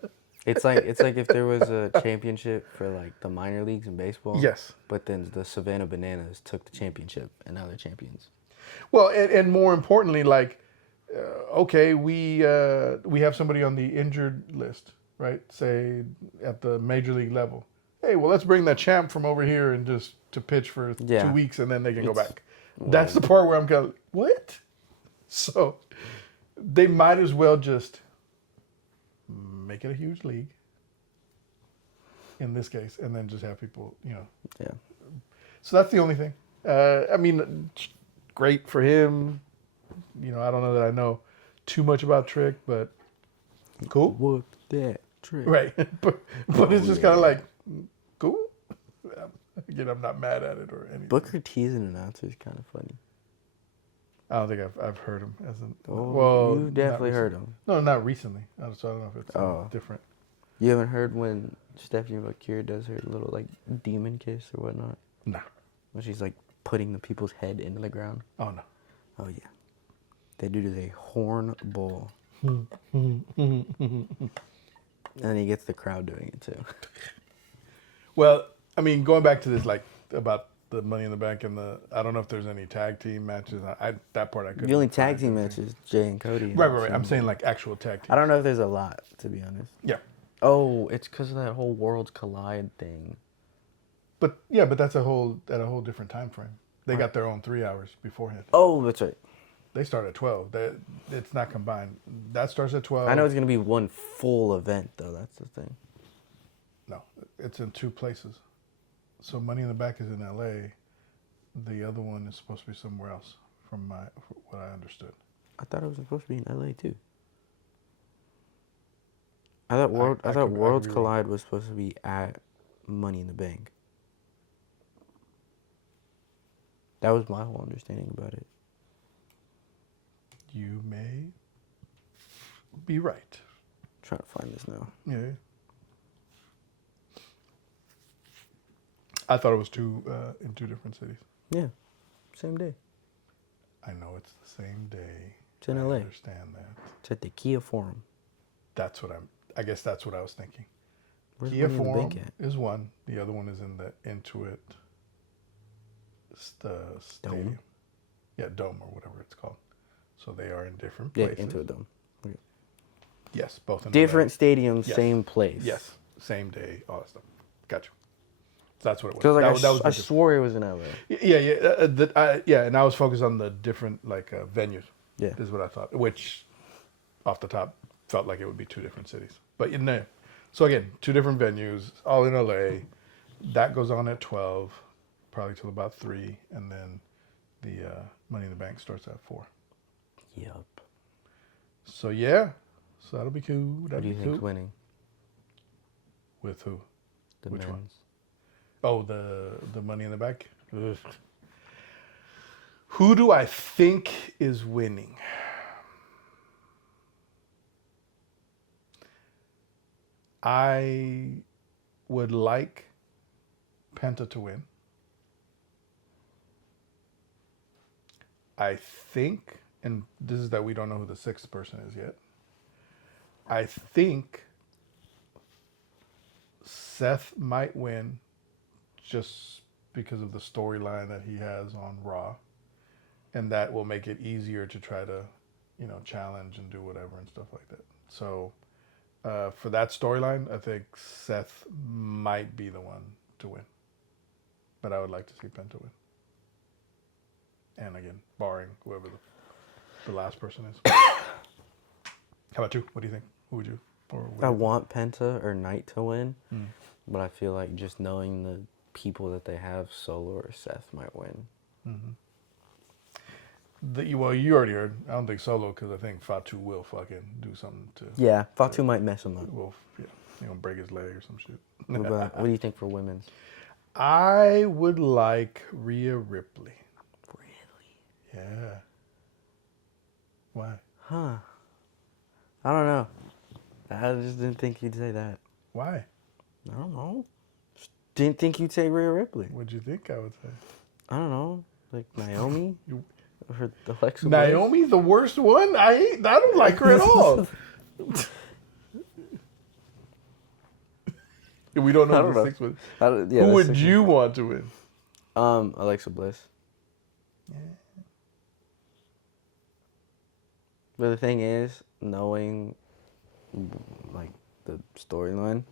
It's like if there was a championship for like the minor leagues in baseball. Yes. But then the Savannah Bananas took the championship, and now they're champions. Well, and more importantly, like, okay, we have somebody on the injured list, right? Say at the major league level. Hey, well, let's bring that champ from over here and just to pitch for 2 weeks, and then they can go back. That's the part where I'm kind of what? So they might as well just make it a huge league in this case, and then just have people, Yeah. So that's the only thing. I mean, great for him. I don't know that I know too much about Trick, but cool. What that Trick? Right, but it's just kind of like cool. Again, I'm not mad at it or anything. Booker T as an announcer is kind of funny. I don't think I've heard him as an. Well, you've definitely heard him. No, not recently. So I don't know if it's different. You haven't heard when Stephanie Valkyria does her little like demon kiss or whatnot? No. When she's like putting the people's head into the ground? Oh no. Oh yeah. They do a horn bull. And then he gets the crowd doing it too. Well, I mean, going back to this, like about the Money in the Bank and I don't know if there's any tag team matches. That part I couldn't. The only tag team match is Jay and Cody. Right. I'm saying like actual tag team. I don't know if there's a lot, to be honest. Yeah. Oh, it's because of that whole Worlds Collide thing. But that's at a whole different time frame. They got their own 3 hours beforehand. Oh, that's right. They start at 12. It's not combined. That starts at 12. I know it's going to be one full event, though. That's the thing. No, it's in two places. So Money in the Bank is in L.A. The other one is supposed to be somewhere else, from what I understood. I thought it was supposed to be in L.A. too. I thought Worlds Collide was supposed to be at Money in the Bank. That was my whole understanding about it. You may be right. I'm trying to find this now. Yeah. I thought it was in two different cities. Yeah, same day. I know it's the same day. It's in LA. I understand that. It's at the Kia Forum. I guess that's what I was thinking. Where's Kia Money in the Forum Bank at? is one. The other one is in the Intuit Stadium. Dome? Yeah, Dome or whatever it's called. So they are in different places. Yeah, Intuit Dome. Okay. Yes, both in Different stadiums, Yes. same place. Yes, same day, all that stuff. Gotcha. So that's what it was. Because That was I swore it was in LA. Yeah, and I was focused on the different venues. Yeah. Is what I thought, which off the top felt like it would be two different cities. But so again, two different venues, all in LA. That goes on at 12, probably till about 3, and then the Money in the Bank starts at 4. Yup. So yeah, so that'll be cool. Who do you think's winning? With who? The Which men's. one? Oh, the Money in the Bank. Ugh. Who do I think is winning? I would like Penta to win. I think, and this is that we don't know who the sixth person is yet. I think Seth might win just because of the storyline that he has on Raw. And that will make it easier to try to, challenge and do whatever and stuff like that. So for that storyline, I think Seth might be the one to win. But I would like to see Penta win. And again, barring whoever the last person is. How about you? What do you think? Who would you? I want Penta or Knight to win, but I feel like just knowing the people that they have, Solo or Seth might win. Mm-hmm. Well, you already heard. I don't think Solo, because I think Fatu will fucking do something to. Yeah, Fatu might mess him up. Well, yeah, he's gonna break his leg or some shit. What do you think for women's? I would like Rhea Ripley. Really? Yeah. Why? Huh. I don't know. I just didn't think you'd say that. Why? I don't know. Just didn't think you'd say Rhea Ripley. What'd you think I would say? I don't know. Like Naomi? Or Alexa Naomi, the worst one? I don't like her at all. We don't know who the sixth one. Who would you want to win? Alexa Bliss. Yeah. But the thing is, knowing like the storyline,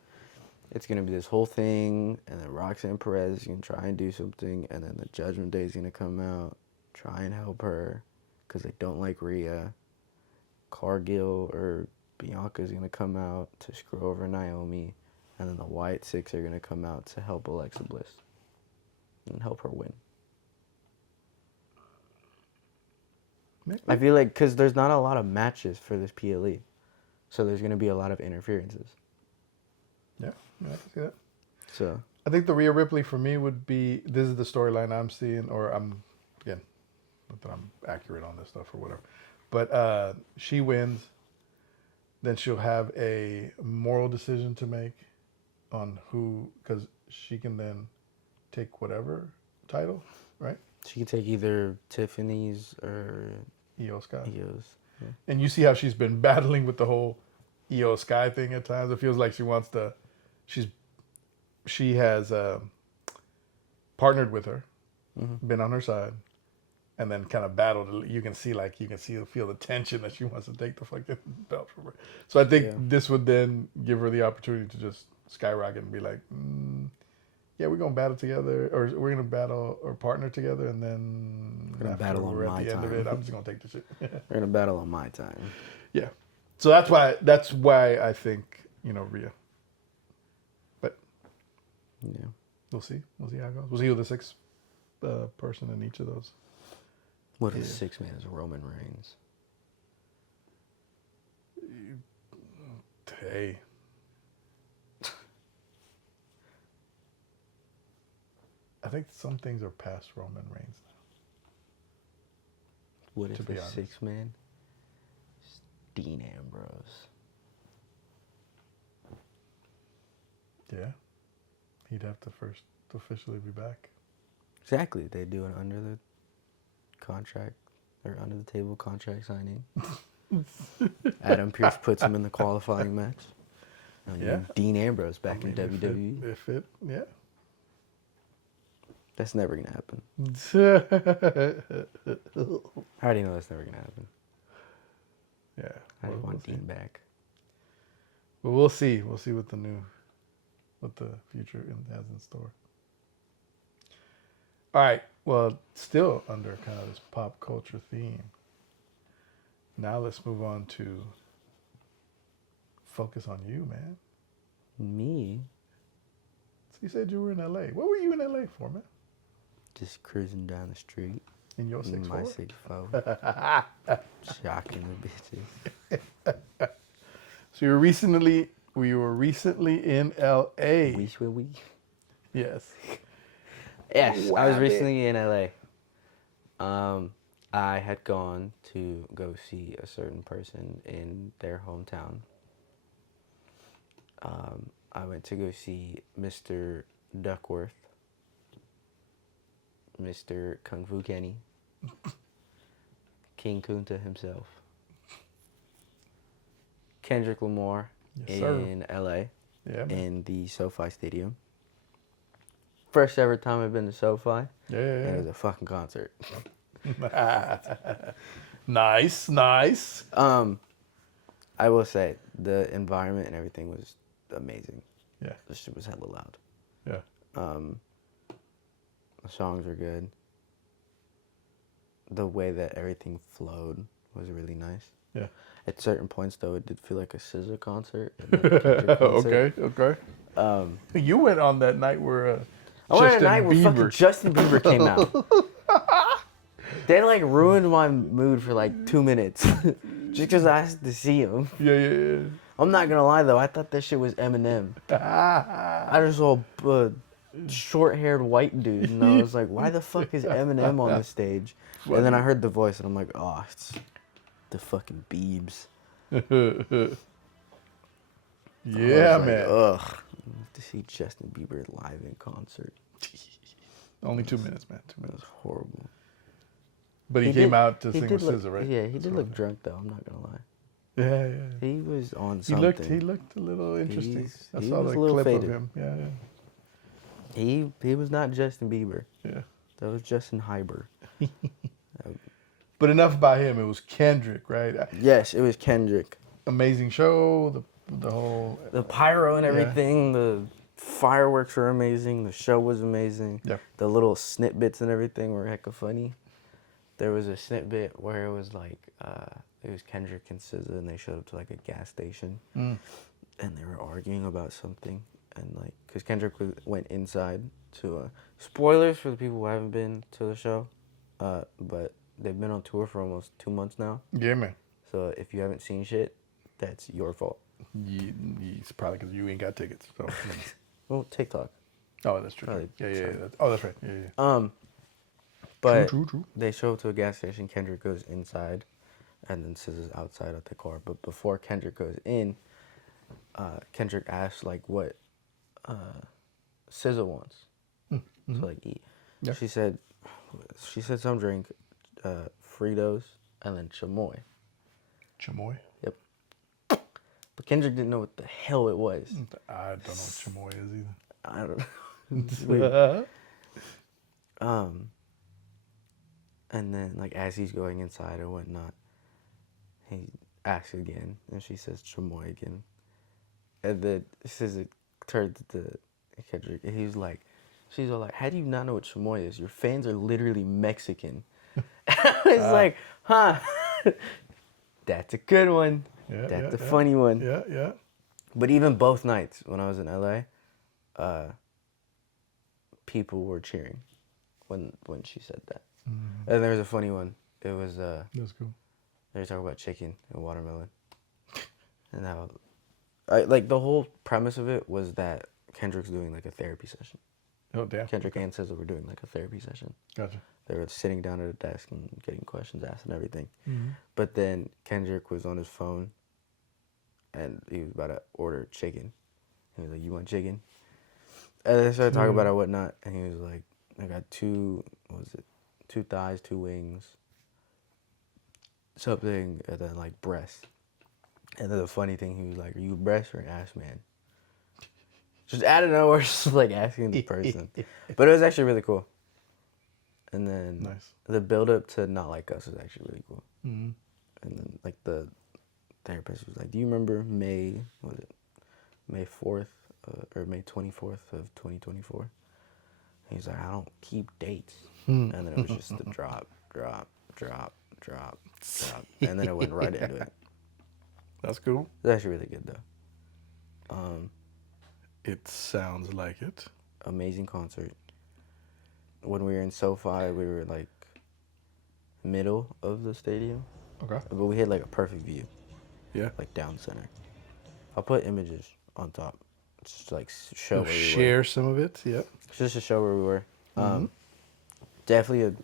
it's gonna be this whole thing, and then Roxanne and Perez is gonna try and do something, and then the Judgment Day is gonna come out, try and help her, because they don't like Rhea. Cargill or Bianca is gonna come out to screw over Naomi, and then the White Six are gonna come out to help Alexa Bliss and help her win. Maybe. I feel like because there's not a lot of matches for this PLE, so there's gonna be a lot of interferences. Yeah, I can see that. So I think the Rhea Ripley for me would be, this is the storyline I'm seeing, or again, not that I'm accurate on this stuff or whatever. But she wins, then she'll have a moral decision to make on who, because she can then take whatever title, right? She can take either Tiffany's or Io Sky. Io's. Yeah. And you see how she's been battling with the whole Io Sky thing at times. It feels like she wants to, she has partnered with her, been on her side, and then kind of battled. You can see feel the tension that she wants to take the fucking belt from her. So I think this would then give her the opportunity to just skyrocket and be like, yeah, we're gonna battle together, or we're gonna battle or partner together, and then we're gonna battle on my time. End of it, I'm just gonna take the shit. We're gonna battle on my time. Yeah. So that's why I think, Rhea. But yeah, we'll see how it goes. We'll see who the sixth person in each of those. What if the sixth man is Roman Reigns? Hey. I think some things are past Roman Reigns now. What if the sixth man is Dean Ambrose? Yeah. He'd have to first officially be back. Exactly. They do it under the contract, or under the table contract signing. Adam Pearce puts him in the qualifying match. And yeah. Dean Ambrose back in WWE. Yeah. That's never going to happen. I already know that's never going to happen. Yeah. I want Dean back. But we'll see. We'll see what the future has in store. All right. Well, still under kind of this pop culture theme. Now let's move on to focus on you, man. Me? So you said you were in LA. What were you in LA for, man? Just cruising down the street. In your 6'4"? My 6'4". Shocking the bitches. So we were recently in LA. We? Yes. Yes, I was recently in LA. I had gone to go see a certain person in their hometown. I went to go see Mr. Duckworth, Mr. Kung Fu Kenny, King Kunta himself, Kendrick Lamar in LA, in the SoFi Stadium. First ever time I've been to SoFi. Yeah. And it was a fucking concert. Nice. I will say the environment and everything was amazing. Yeah. The shit was hella loud. Yeah. The songs were good. The way that everything flowed was really nice. Yeah. At certain points, though, it did feel like a SZA concert. Okay. You went on that night where I went on a night where fucking Justin Bieber came out. They ruined my mood for 2 minutes. Just because I asked to see him. Yeah. I'm not gonna lie though, I thought that shit was Eminem. I just saw a short-haired white dude, and I was like, why the fuck is Eminem on the stage? And then I heard the voice, and I'm like, oh, it's the fucking Biebs. Yeah, man. Ugh. To see Justin Bieber live in concert. Only 2 minutes, man. 2 It minutes. was horrible. But he came out to sing with look, SZA, right? Yeah, he did look drunk though, I'm not gonna lie. Yeah. He was on something. He looked a little interesting. I he saw was the a little clip faded. of him. Yeah. He was not Justin Bieber. Yeah. That was Justin Bieber. But enough about him. It was Kendrick, right? Yes, it was Kendrick. Amazing show. The whole... The pyro and everything. The fireworks were amazing. The show was amazing. Yeah. The little snippets and everything were hecka funny. There was a snippet where it was it was Kendrick and SZA, and they showed up to a gas station, and they were arguing about something, and because Kendrick went inside to spoilers for the people who haven't been to the show, but they've been on tour for almost 2 months now. Yeah, man. So if you haven't seen shit, that's your fault. It's probably because you ain't got tickets. So. Well, TikTok. Oh, that's true. Probably Yeah. sorry. That's right. Yeah. But True. they show up to a gas station. Kendrick goes inside, and then SZA's outside of the car. But before Kendrick goes in, Kendrick asks like what SZA wants to like eat. Yeah. She said some drink, Fritos, and then chamoy. Chamoy. Yep. But Kendrick didn't know what the hell it was. I don't know what chamoy is either. I don't know. It's weird. And then like as he's going inside or whatnot, he asks again, and she says chamoy again. And then SZA turns to Kendrick, and she's all like, how do you not know what chamoy is? Your fans are literally Mexican. It's like, huh? That's a good one. Yeah, That's a funny one. Yeah. But even both nights when I was in LA, people were cheering when she said that. Mm-hmm. And there was a funny one. It was That's cool. they were talking about chicken and watermelon, and how, like the whole premise of it was that Kendrick's doing like a therapy session. Oh, damn. Kendrick and SZA were doing like a therapy session. Gotcha. They were sitting down at a desk and getting questions asked and everything. Mm-hmm. But then Kendrick was on his phone, and he was about to order chicken. He was like, "You want chicken?" And they started talking about it and whatnot, and he was like, "I got two thighs, 2 wings, something, and then like breast." And then the funny thing, he was like, "Are you a breast or an ass man?" Just out of nowhere, just like asking the person. But it was actually really cool. And then the build up to Not Like Us was actually really cool. Mm-hmm. And then like the therapist was like, "Do you remember May 4th or May 24th of 2024?" He's like, "I don't keep dates." And then it was just the drop. And then it went right into it. That's cool. It's actually really good though. It sounds like it. Amazing concert. When we were in SoFi, we were like middle of the stadium. Okay. But we had like a perfect view. Yeah. Like down center. I'll put images on top. Just to, like show where we were. Share some of it. Yep. Just to show where we were. Definitely an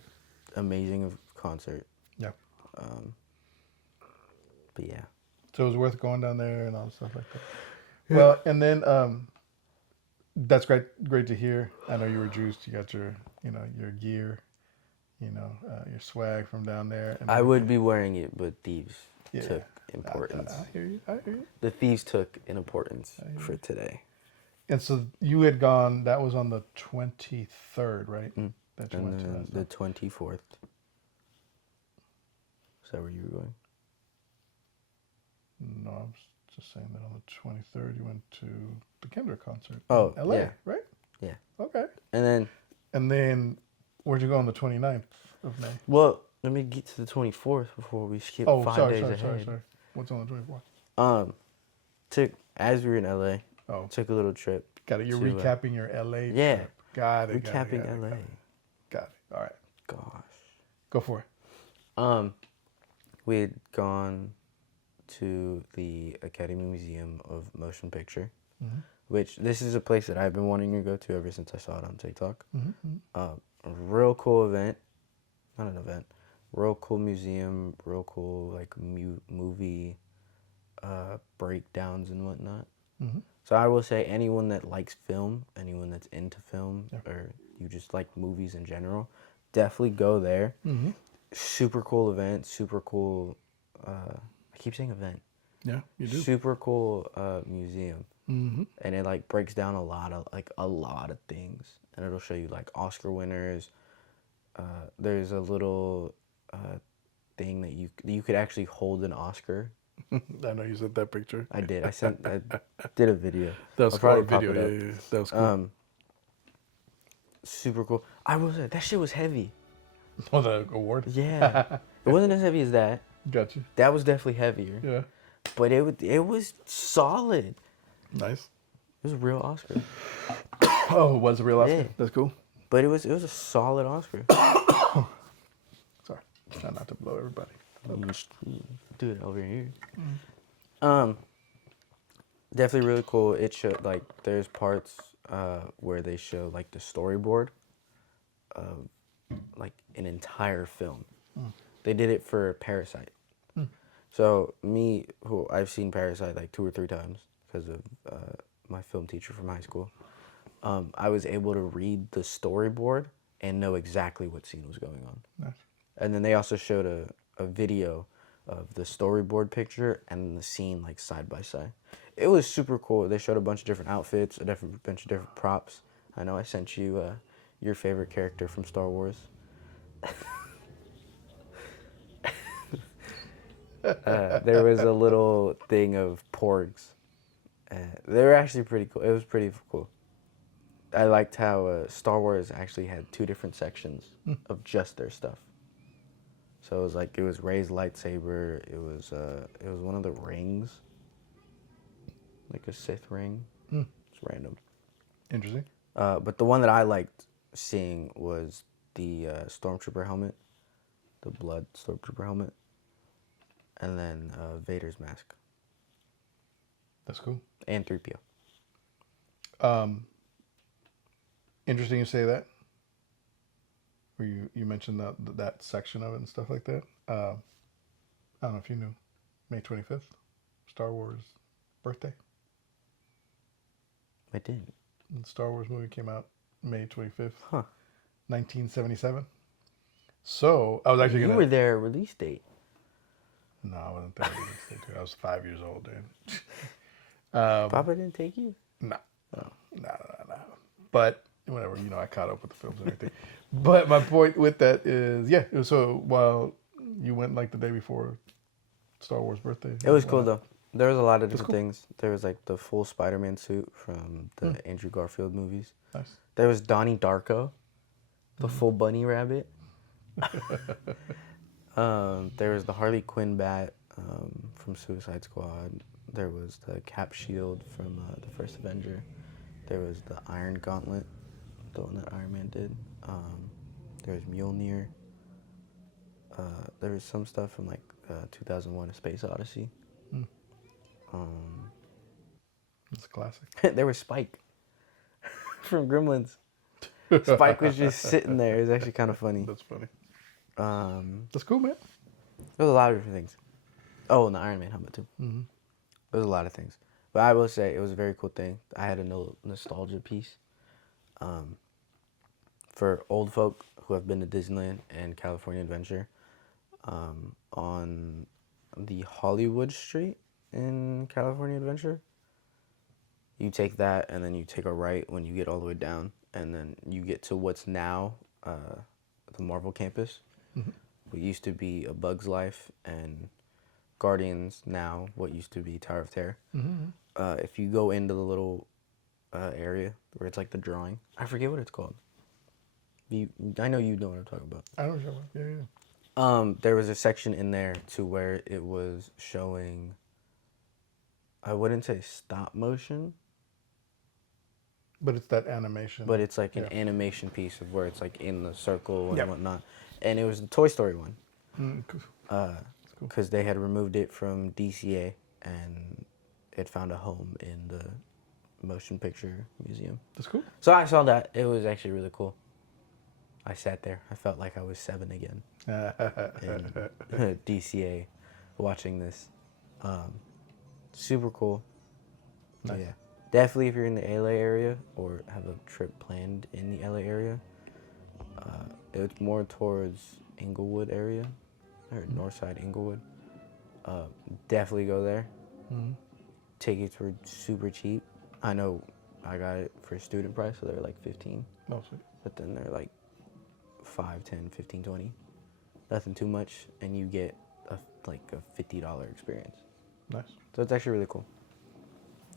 amazing concert. Yeah. But yeah. So it was worth going down there and all stuff like that. Yeah. Well, and then that's great to hear. I know you were juiced. You got your your gear, your swag from down there. And I would be wearing it, but thieves took importance. I hear you. The thieves took an importance for today. And so you had gone. That was on the 23rd, right? That you went to the 24th. Is that where you were going? No, I was just saying that on the 23rd you went to the Kendrick concert. Oh, in LA, yeah. right? Yeah. Okay. And then where'd you go on the 29th of May? Well, let me get to the 24th before we skip 5 days ahead. Sorry. What's on the 24th? As we were in LA, took a little trip. Got it. You're recapping your LA yeah. trip. Got it. Recapping LA. Got it. All right. Gosh. Go for it. We had gone to the Academy Museum of Motion Picture, which this is a place that I've been wanting to go to ever since I saw it on TikTok. A real cool event. Not an event. Real cool museum. Real cool like movie breakdowns and whatnot. So I will say anyone that likes film, anyone that's into film, or you just like movies in general, definitely go there. Super cool event. Super cool. I keep saying event. Yeah, you do. Super cool museum. And it like breaks down a lot of things, and it'll show you like Oscar winners. There's a little thing that you could actually hold an Oscar. I know you sent that picture. I did. I did a video. That was cool. Video. Yeah. That was cool. Super cool. I will say that shit was heavy. Oh, the award? Yeah. It wasn't as heavy as that. Gotcha. That was definitely heavier. Yeah. But it was solid. Nice. It was a real Oscar. Oh, it was a real Oscar? Yeah. That's cool. But it was a solid Oscar. Sorry. Try not to blow everybody. Do it over here. Definitely really cool. It showed like there's parts where they show like the storyboard of like an entire film. They did it for Parasite. So me, who I've seen Parasite like 2 or 3 times because of my film teacher from high school, I was able to read the storyboard and know exactly what scene was going on. Nice. And then they also showed a video of the storyboard picture and the scene like side by side. It was super cool. They showed a bunch of different outfits, bunch of different props. I know I sent you your favorite character from Star Wars. There was a little thing of porgs. They were actually pretty cool. It was pretty cool. I liked how Star Wars actually had 2 different sections of just their stuff. So it was Rey's lightsaber. It was one of the rings, like a Sith ring. It's random. Interesting. But the one that I liked seeing was the Stormtrooper helmet, the blood Stormtrooper helmet, and then Vader's mask. That's cool. And 3PO. Interesting you say that. Where you mentioned that section of it and stuff like that. I don't know if you knew. May 25th, Star Wars birthday. I didn't. The Star Wars movie came out May 25th, Huh. 1977. So I was actually You were there at release date. No, I wasn't there. I was 5 years old, dude. Papa didn't take you? No. But whatever, I caught up with the films and everything. But my point with that is, yeah, it was so while you went like the day before Star Wars birthday. It was cool though. There was a lot of different cool. things. There was like the full Spider-Man suit from the Andrew Garfield movies. Nice. There was Donnie Darko, the full bunny rabbit. There was the Harley Quinn bat from Suicide Squad. There was the Cap Shield from the first Avenger. There was the Iron Gauntlet, the one that Iron Man did. There was Mjolnir. There was some stuff from like 2001: A Space Odyssey. It's a classic. There was Spike from Gremlins. Spike was just sitting there. It was actually kind of funny. That's funny. Um, That's cool, man. There was a lot of different things. Oh, and the Iron Man helmet too. Mm-hmm. There was a lot of things. But I will say it was a very cool thing. I had a nostalgia piece. For old folk who have been to Disneyland and California Adventure, on the Hollywood Street in California Adventure, you take that and then you take a right when you get all the way down, and then you get to what's now the Marvel campus. Mm-hmm. What used to be A Bug's Life and Guardians, now what used to be Tower of Terror. Mm-hmm. If you go into the little area where it's like the drawing, I forget what it's called. I know you know what I'm talking about. I don't know. Yeah. There was a section in there to where it was showing, I wouldn't say stop motion, But it's that animation. but it's like an animation piece of where it's like in the circle and whatnot. And it was the Toy Story one. Cool. Because they had removed it from DCA and it found a home in the motion picture museum. That's cool. So I saw that. It was actually really cool. I sat there. I felt like I was 7 again in DCA watching this. Super cool. Nice. Yeah. Definitely if you're in the LA area or have a trip planned in the LA area, it's more towards Inglewood area or Northside Inglewood. Definitely go there. Mm-hmm. Tickets were super cheap. I know I got it for student price, so they were like 15. Oh, sweet. But then they're like 5, 10, 15, 20. Nothing too much, and you get a $50 experience. Nice. So it's actually really cool.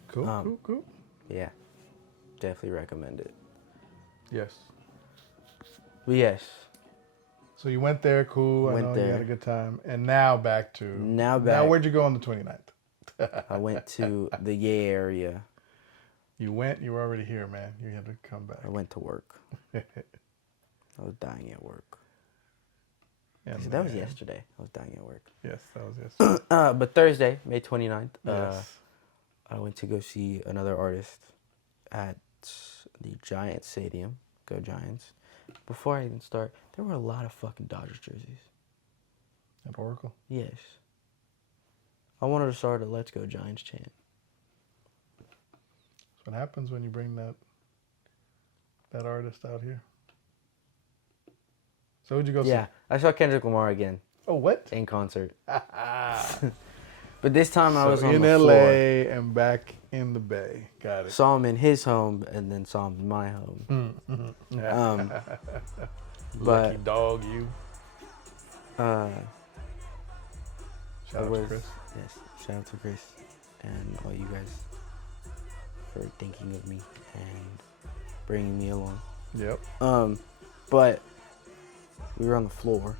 Cool. Yeah, definitely recommend it. Yes. But yes, So you went there, cool. I know you had a good time. And now back to... Now where'd you go on the 29th? I went to the Yay area. You went, you were already here, man. You had to come back. I went to work. I was dying at work. That was yesterday. I was dying at work. Yes, that was yesterday. But Thursday, May 29th, Yes. I went to go see another artist at the Giants Stadium. Go Giants. Before I even start, there were a lot of fucking Dodgers jerseys. At Oracle. Yes. I wanted to start a Let's Go Giants chant. That's what happens when you bring that artist out here. So who'd you go see? Yeah, I saw Kendrick Lamar again. Oh, what? In concert. But this time I was on in the LA floor. and back in the Bay. Got it. Saw him in his home and then saw him in my home. But Lucky dog, you. Shout Shout out to Chris. Yes, shout out to Chris and all you guys for thinking of me and bringing me along. Yep. But we were on the floor,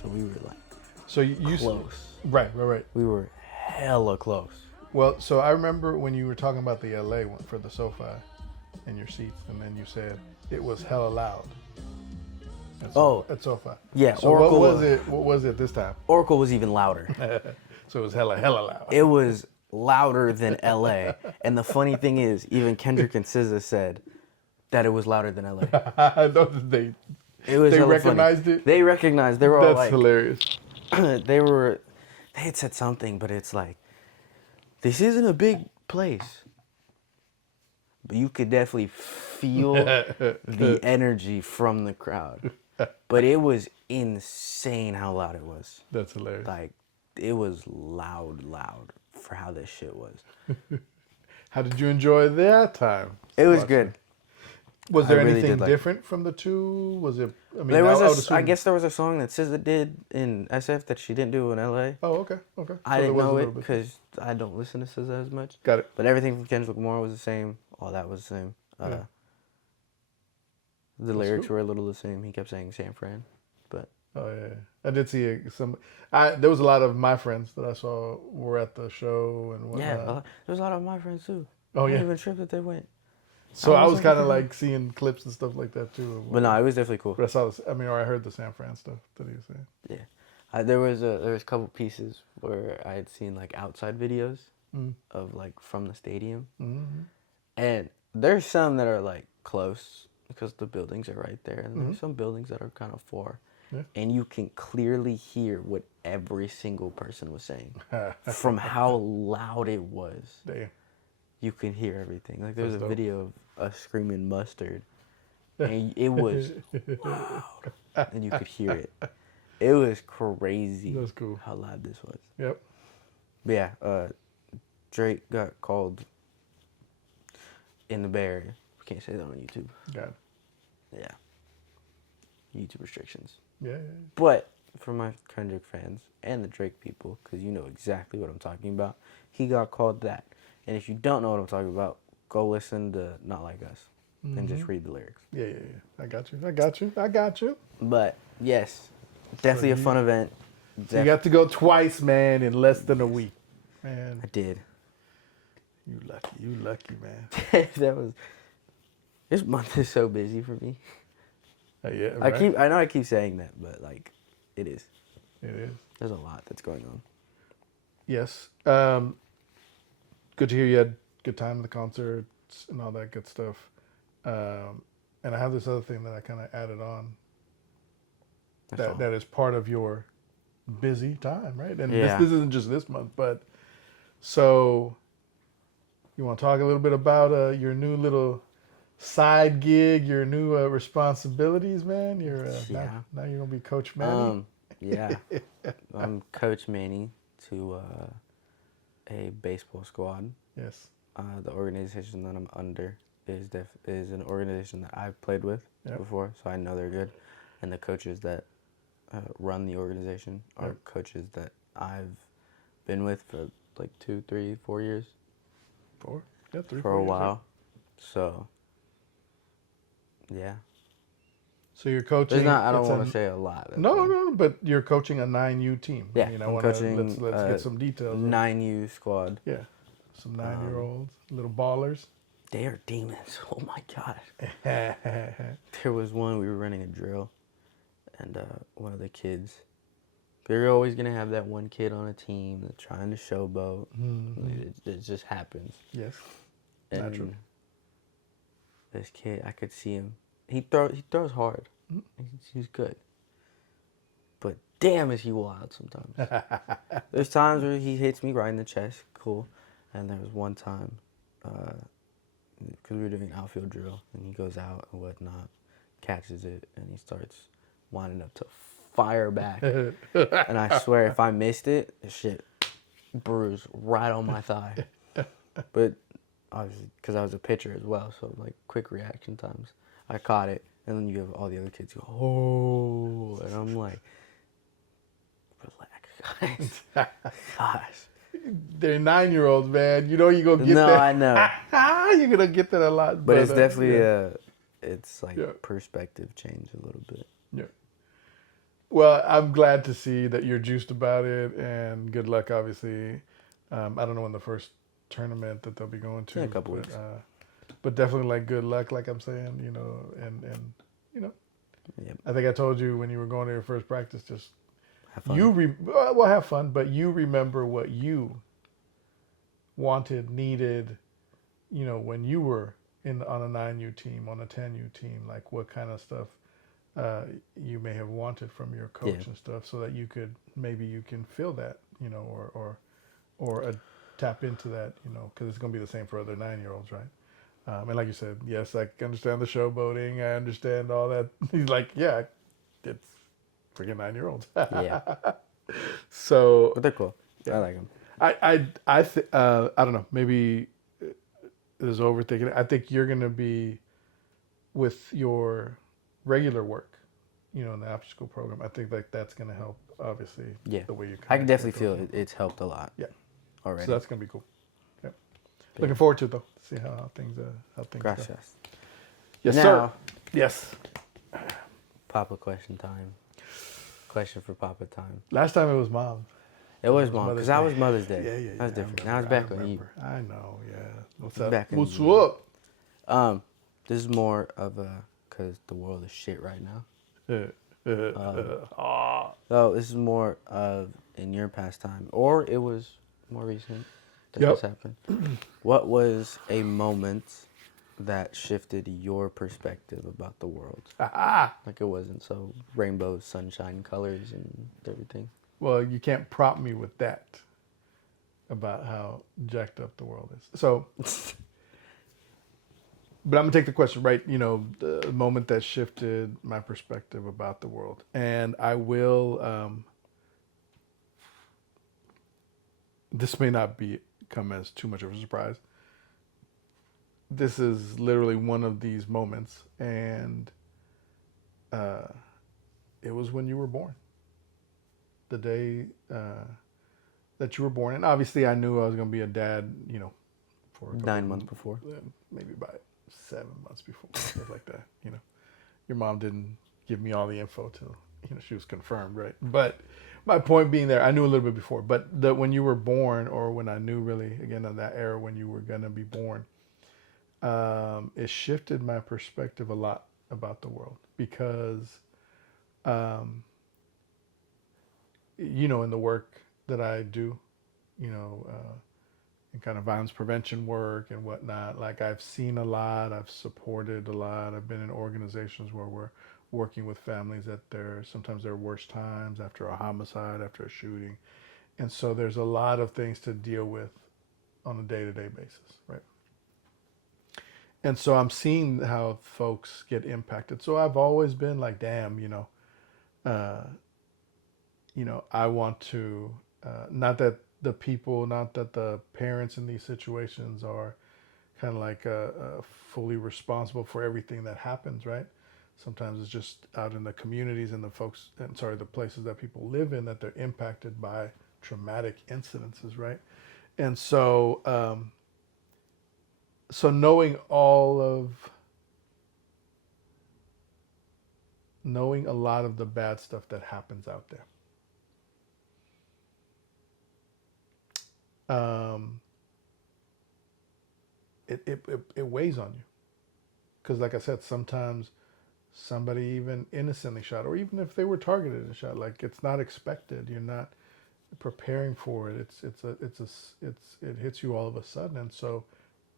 so we were like So you close. Right. We were hella close. Well, so I remember when you were talking about the LA one for the SoFi and your seats, and then you said it was hella loud. At SoFi. Yeah. So Oracle, what was it this time? Oracle was even louder. So it was hella loud. It was louder than LA. And the funny thing is, even Kendrick and SZA said that it was louder than LA. They It was hella recognized funny. it? They recognized. They were all That's like, hilarious. They had said something, but it's like, this isn't a big place. But you could definitely feel the energy from the crowd. But it was insane how loud it was. That's hilarious. Like, it was loud for how this shit was. How did you enjoy that time? It was good. Was there really anything did like different from the two? Was it? I mean, There I would was assume- I guess there was a song that SZA did in SF that she didn't do in LA. Oh, okay. I So didn't there was a know little it bit. because I don't listen to SZA as much. Got it. But everything from Kendrick Lamar was the same. All that was the same. Yeah. The lyrics were a little the same. He kept saying San Fran, but Oh yeah, I did see some. There was a lot of my friends that I saw were at the show and whatnot. yeah, there's a lot of my friends too. Oh I yeah. didn't even trip that they went. So I was like, kind of like seeing clips and stuff like that too. But no, it was definitely cool. But I saw this. I mean, or I heard the San Fran stuff that he was saying. Yeah, there was a couple pieces where I had seen like outside videos of like from the stadium, and there's some that are like close because the buildings are right there, and there's some buildings that are kind of far, and you can clearly hear what every single person was saying from how loud it was. Damn. You can hear everything. Like there's That's a dope. video of us screaming mustard, and it was loud, and you could hear it. It was crazy. That's cool. How loud this was. Yep. But yeah, Drake got called in the Bay Area. We can't say that on YouTube. Got it. Yeah. YouTube restrictions. Yeah. But for my Kendrick fans and the Drake people, because you know exactly what I'm talking about, he got called that. And if you don't know what I'm talking about, go listen to Not Like Us and just read the lyrics. Yeah. I got you. But yes, definitely a fun event. You got to go twice, man, in less than a week. Man, I did. you lucky, man. This month is so busy for me. Yeah, right? I know I keep saying that, but like, it is. It is. There's a lot that's going on. Yes. Good to hear you had good time at the concerts and all that good stuff. And I have this other thing that I kind of added on that is part of your busy time, right? And this isn't just this month, but so you want to talk a little bit about your new little side gig, your new responsibilities, man? Now you're gonna be Coach Manny. Yeah. I'm Coach Manny to a baseball squad. Yes. The organization that I'm under is an organization that I've played with before, so I know they're good. And the coaches that run the organization are coaches that I've been with for like 2, 3, 4 years. 4? Yeah, 3, for 4 a years, while. So, yeah. So you're coaching. I don't want to say a lot. No, but you're coaching a 9U team. Yeah, I mean, I'm coaching. Let's get some details. 9U squad. Yeah, some 9-year-olds, little ballers. They are demons. Oh my god. There was one, we were running a drill, and one of the kids, they're always gonna have that one kid on a team that's trying to showboat. It just happens. Yes. And Natural. this kid, I could see him. He throws hard. He's good. But damn, is he wild sometimes. There's times where he hits me right in the chest, cool. And there was one time, because we were doing outfield drill, and he goes out and whatnot, catches it, and he starts winding up to fire back. And I swear, if I missed it, the shit bruised right on my thigh. But obviously, because I was a pitcher as well, so like quick reaction times. I caught it, and then you have all the other kids go, oh, and I'm like, relax, guys. Gosh. They're 9-year-olds, man. You know you're gonna get No, that. I know. You're gonna get that a lot. But it's definitely yeah. it's like perspective change a little bit. Yeah. Well, I'm glad to see that you're juiced about it, and good luck. Obviously, I don't know when the first tournament that they'll be going to. In a couple weeks. But definitely, like, good luck. Like I'm saying, you know, and you know, Yep. I think I told you when you were going to your first practice, just Have fun. well, have fun, but you remember what you wanted, needed, you know, when you were on a 9U team, on a 10U team, like what kind of stuff you may have wanted from your coach and stuff, so that you could maybe you can feel that, you know, or tap into that, you know, because it's going to be the same for other 9-year-olds, right? And like you said, yes, I understand the showboating. I understand all that. He's like, yeah, it's freaking 9-year-olds. Yeah. So, But they're cool. Yeah. I like them. I don't know. Maybe this is overthinking it. I think you're going to be with your regular work, you know, in the after school program. I think like that's going to help, obviously. Yeah. The way you. I can definitely feel it's helped a lot. Yeah. Already. So that's going to be cool. Yeah. Looking forward to it though. See how things go. Gracias. Yes, Now, sir. Yes. Papa question time. Question for Papa time. Last time it was mom. It was was Mom, Mother's because that Day. was Mother's Day. Yeah. That was different. I Now it's remember, back on you. I know, yeah. What's It's up? back on What's you. up? This is more of a, because the world is shit right now. So this is more of in your pastime, or it was more recent that this happened. What was a moment that shifted your perspective about the world? Like it wasn't so rainbow, sunshine, colors, and everything. Well, you can't prompt me with that about how jacked up the world is. So, but I'm gonna take the question, right? You know, the moment that shifted my perspective about the world, and I will. This may not come as too much of a surprise. This is literally one of these moments, and it was when you were born. The day that you were born, and obviously I knew I was going to be a dad, you know, for 9 months before. Maybe about 7 months before, stuff like that. You know, your mom didn't give me all the info till, you know, she was confirmed, right? But my point being there, I knew a little bit before, but when you were born, or when I knew really again in that era when you were going to be born, it shifted my perspective a lot about the world, because you know, in the work that I do, you know, in kind of violence prevention work and whatnot, like I've seen a lot, I've supported a lot, I've been in organizations where we're working with families at sometimes their worst times, after a homicide, after a shooting. And so there's a lot of things to deal with on a day-to-day basis, right? And so I'm seeing how folks get impacted. So I've always been like, damn, you know, I want to, not that the parents in these situations are kind of like fully responsible for everything that happens, right? Sometimes it's just out in the communities and the places that people live in, that they're impacted by traumatic incidences, right? And so, knowing a lot of the bad stuff that happens out there. It weighs on you, because like I said, sometimes somebody even innocently shot, or even if they were targeted and shot, like it's not expected. You're not preparing for it. It hits you all of a sudden, and so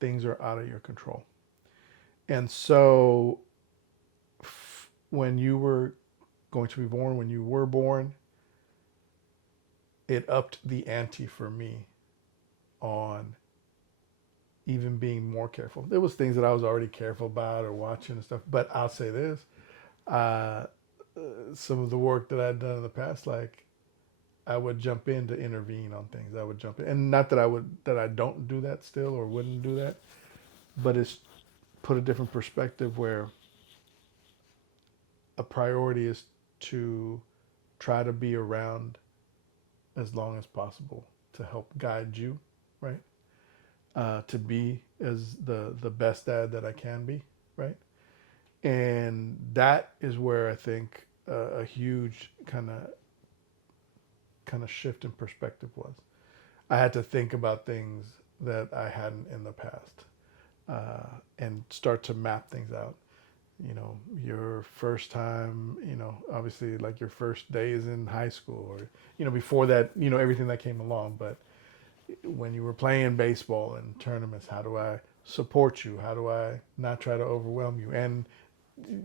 things are out of your control. And so when you were going to be born, when you were born, it upped the ante for me on even being more careful. There was things that I was already careful about or watching and stuff, but I'll say this: uh, some of the work that I'd done in the past, like I would jump in to intervene on things. I would jump in, and not that I don't do that still or wouldn't do that, but it's put a different perspective where a priority is to try to be around as long as possible to help guide you, right? To be as the best dad that I can be, right? And that is where I think a huge kind of shift in perspective was. I had to think about things that I hadn't in the past, and start to map things out. You know, your first time, you know, obviously like your first days in high school, or, you know, before that, you know, everything that came along. But when you were playing baseball in tournaments, how do I support you? How do I not try to overwhelm you? And,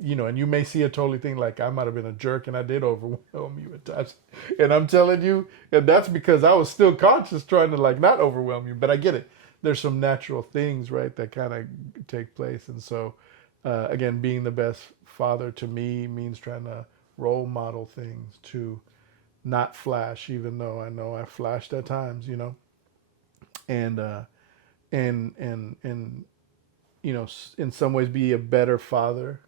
you know, and you may see a totally thing like I might have been a jerk and I did overwhelm you at times. And I'm telling you, and that's because I was still conscious trying to like not overwhelm you. But I get it. There's some natural things, right, that kind of take place. And so, again, being the best father to me means trying to role model things, to not flash, even though I know I flashed at times, you know, and and you know, in some ways be a better father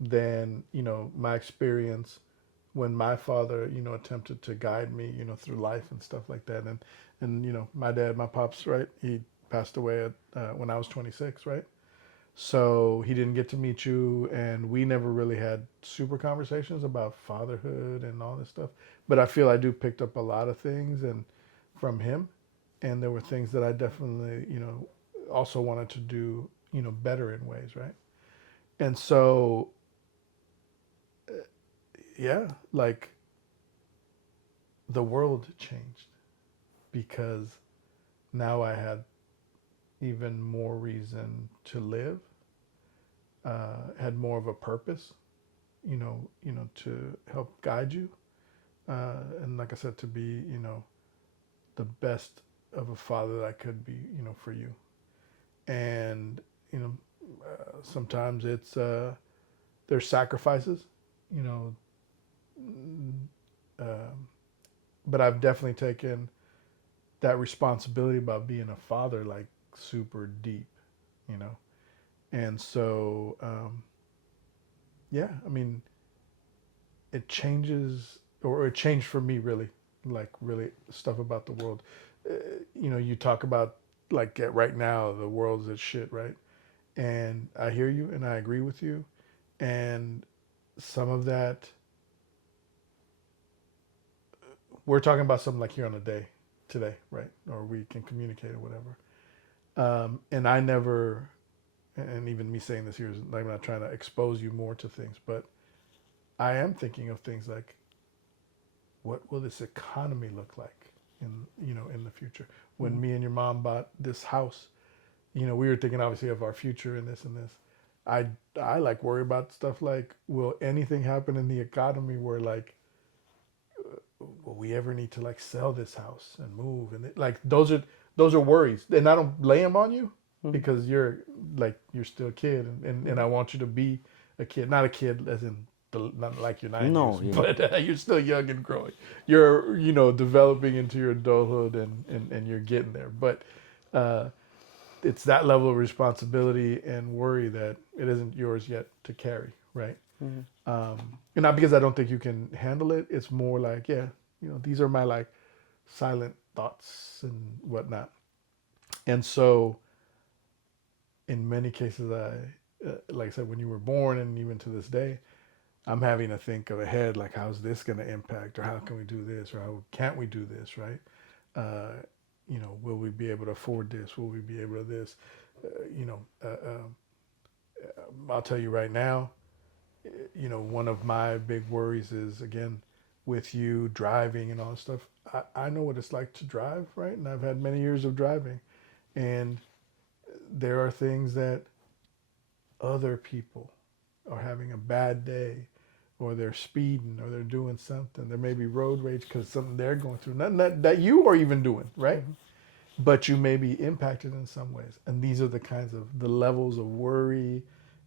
than, you know, my experience when my father, you know, attempted to guide me, you know, through life and stuff like that. And you know, my dad, my pops, right, he passed away at, when I was 26, right? So he didn't get to meet you, and we never really had super conversations about fatherhood and all this stuff. But I feel I do picked up a lot of things and from him, and there were things that I definitely, you know, also wanted to do, you know, better in ways, right? And so, yeah, like the world changed because now I had even more reason to live, had more of a purpose, you know, to help guide you, and like I said, to be, you know, the best of a father that I could be, you know, for you. And you know, sometimes it's there's sacrifices, you know, um, but I've definitely taken that responsibility about being a father like super deep, you know. And so, yeah, I mean, it changes, or it changed for me really, like really stuff about the world. Uh, you know, you talk about like right now the world's at shit, right? And I hear you and I agree with you. And some of that, we're talking about something like here on the day today, right? Or we can communicate or whatever. And I never, and even me saying this here is like I'm not trying to expose you more to things, but I am thinking of things like, what will this economy look like in, you know, in the future? When me and your mom bought this house, you know, we were thinking obviously of our future and this and this. I I like worry about stuff like, will anything happen in the economy where like, will we ever need to like sell this house and move? And like those are worries, and I don't lay them on you because you're like you're still a kid, and I want you to be a kid, not a kid as in not like your 90s, No, yeah. but you're still young and growing. You're, you know, developing into your adulthood, and you're getting there. But uh, it's that level of responsibility and worry that it isn't yours yet to carry, right? Mm-hmm. And not because I don't think you can handle it. It's more like, yeah, you know, these are my like silent thoughts and whatnot. And so, in many cases, like I said, when you were born, and even to this day, I'm having to think of ahead, like, how's this going to impact, or how can we do this, or how can't we do this, right? Uh, you know, will we be able to afford this? Will we be able to this? You know, I'll tell you right now, you know, one of my big worries is, again, with you driving and all this stuff. I know what it's like to drive, right? And I've had many years of driving. And there are things that other people are having a bad day, or they're speeding, or they're doing something. There may be road rage because something they're going through, not that you are even doing, right? But you may be impacted in some ways. And these are the kinds of the levels of worry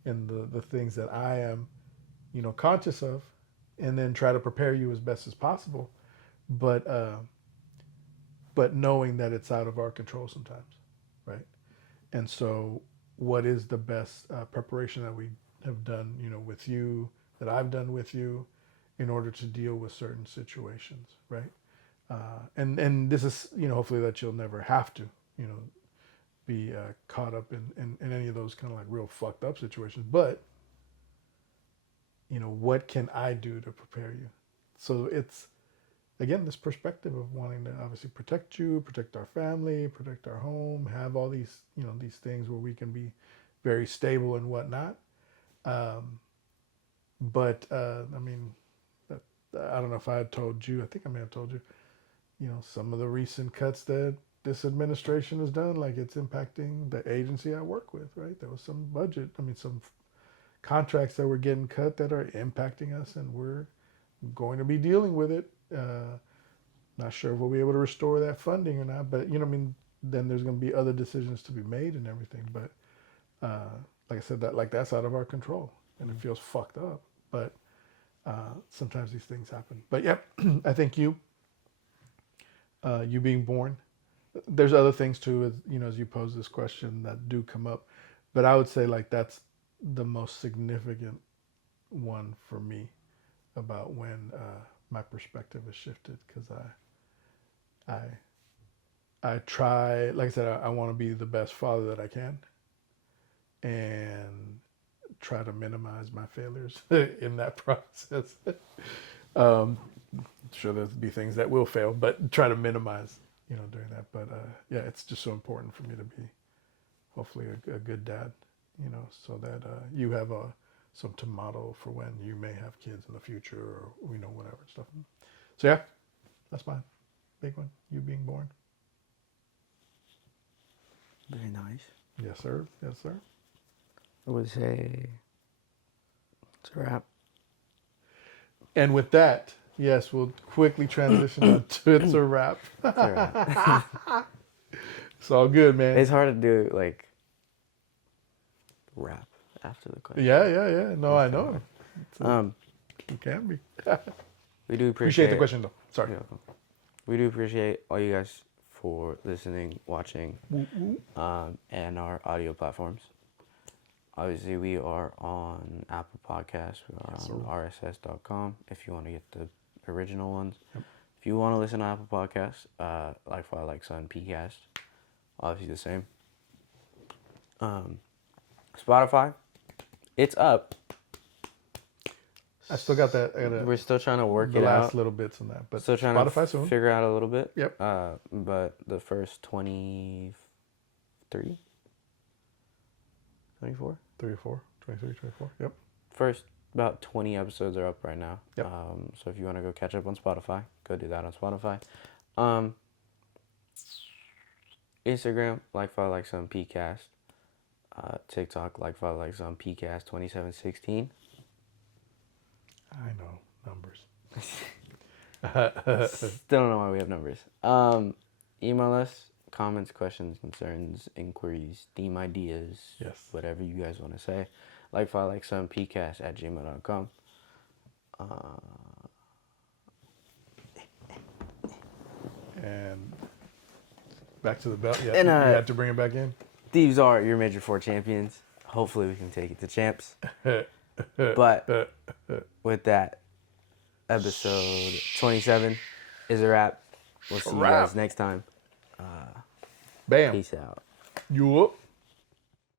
and the things that I am, conscious of, and then try to prepare you as best as possible. But knowing that it's out of our control sometimes, right? And so, what is the best preparation that we have done, with you, that I've done with you, in order to deal with certain situations, right? And this is, hopefully that you'll never have to, be caught up in any of those kind of like real fucked up situations. But, what can I do to prepare you? So it's, again, this perspective of wanting to obviously protect you, protect our family, protect our home, have all these, these things where we can be very stable and whatnot. But I mean, I don't know if I had told you, I think I may have told you, some of the recent cuts that this administration has done, like it's impacting the agency I work with, right? There was some budget, some contracts that were getting cut that are impacting us, and we're going to be dealing with it. Not sure if we'll be able to restore that funding or not, but then there's going to be other decisions to be made and everything. But like I said, that's out of our control, and it feels fucked up. But sometimes these things happen. But yeah, I think you being born. There's other things too, as you pose this question that do come up, but I would say like that's the most significant one for me about when my perspective has shifted, because I try, like I said, I want to be the best father that I can, and try to minimize my failures in that process. Sure, there'll be things that will fail, but try to minimize, doing that. But yeah, it's just so important for me to be, hopefully, a good dad, so that you have some to model for when you may have kids in the future, or whatever stuff. So yeah, that's mine. Big one. You being born. Very nice. Yes, sir. Yes, sir. I would say it's a wrap. And with that, yes, we'll quickly transition on to it's a wrap. It's a wrap. It's all good, man. It's hard to do like rap after the question. Yeah. No, I know. It can be. We do Appreciate the question, though. Sorry. We do appreciate all you guys for listening, watching, and our audio platforms. Obviously, we are on Apple Podcasts. We are on rss.com if you want to get the original ones. Yep. If you want to listen to Apple Podcasts, like Father, Like Son, PCast, obviously the same. Spotify, it's up. I still got that. We're still trying to work it out. The last little bits on that, but still trying Spotify to soon. Figure out a little bit. Yep. But the first 23, 24, 24, 23, 24. Yep. First about 20 episodes are up right now. Yep. So if you want to go catch up on Spotify, go do that on Spotify. Instagram, like Father Like Son PCast. TikTok, like Father Like Son PCast 2716. I know numbers. Still don't know why we have numbers. Email us comments, questions, concerns, inquiries, theme ideas, yes, whatever you guys want to say. Like Father Like Son PCast at gmail.com. And back to the belt. Yeah, and, you had to bring it back in. These are your Major 4 champions. Hopefully we can take it to champs. But with that, episode 27 is a wrap. We'll see you guys next time. Bam. Peace out. You up?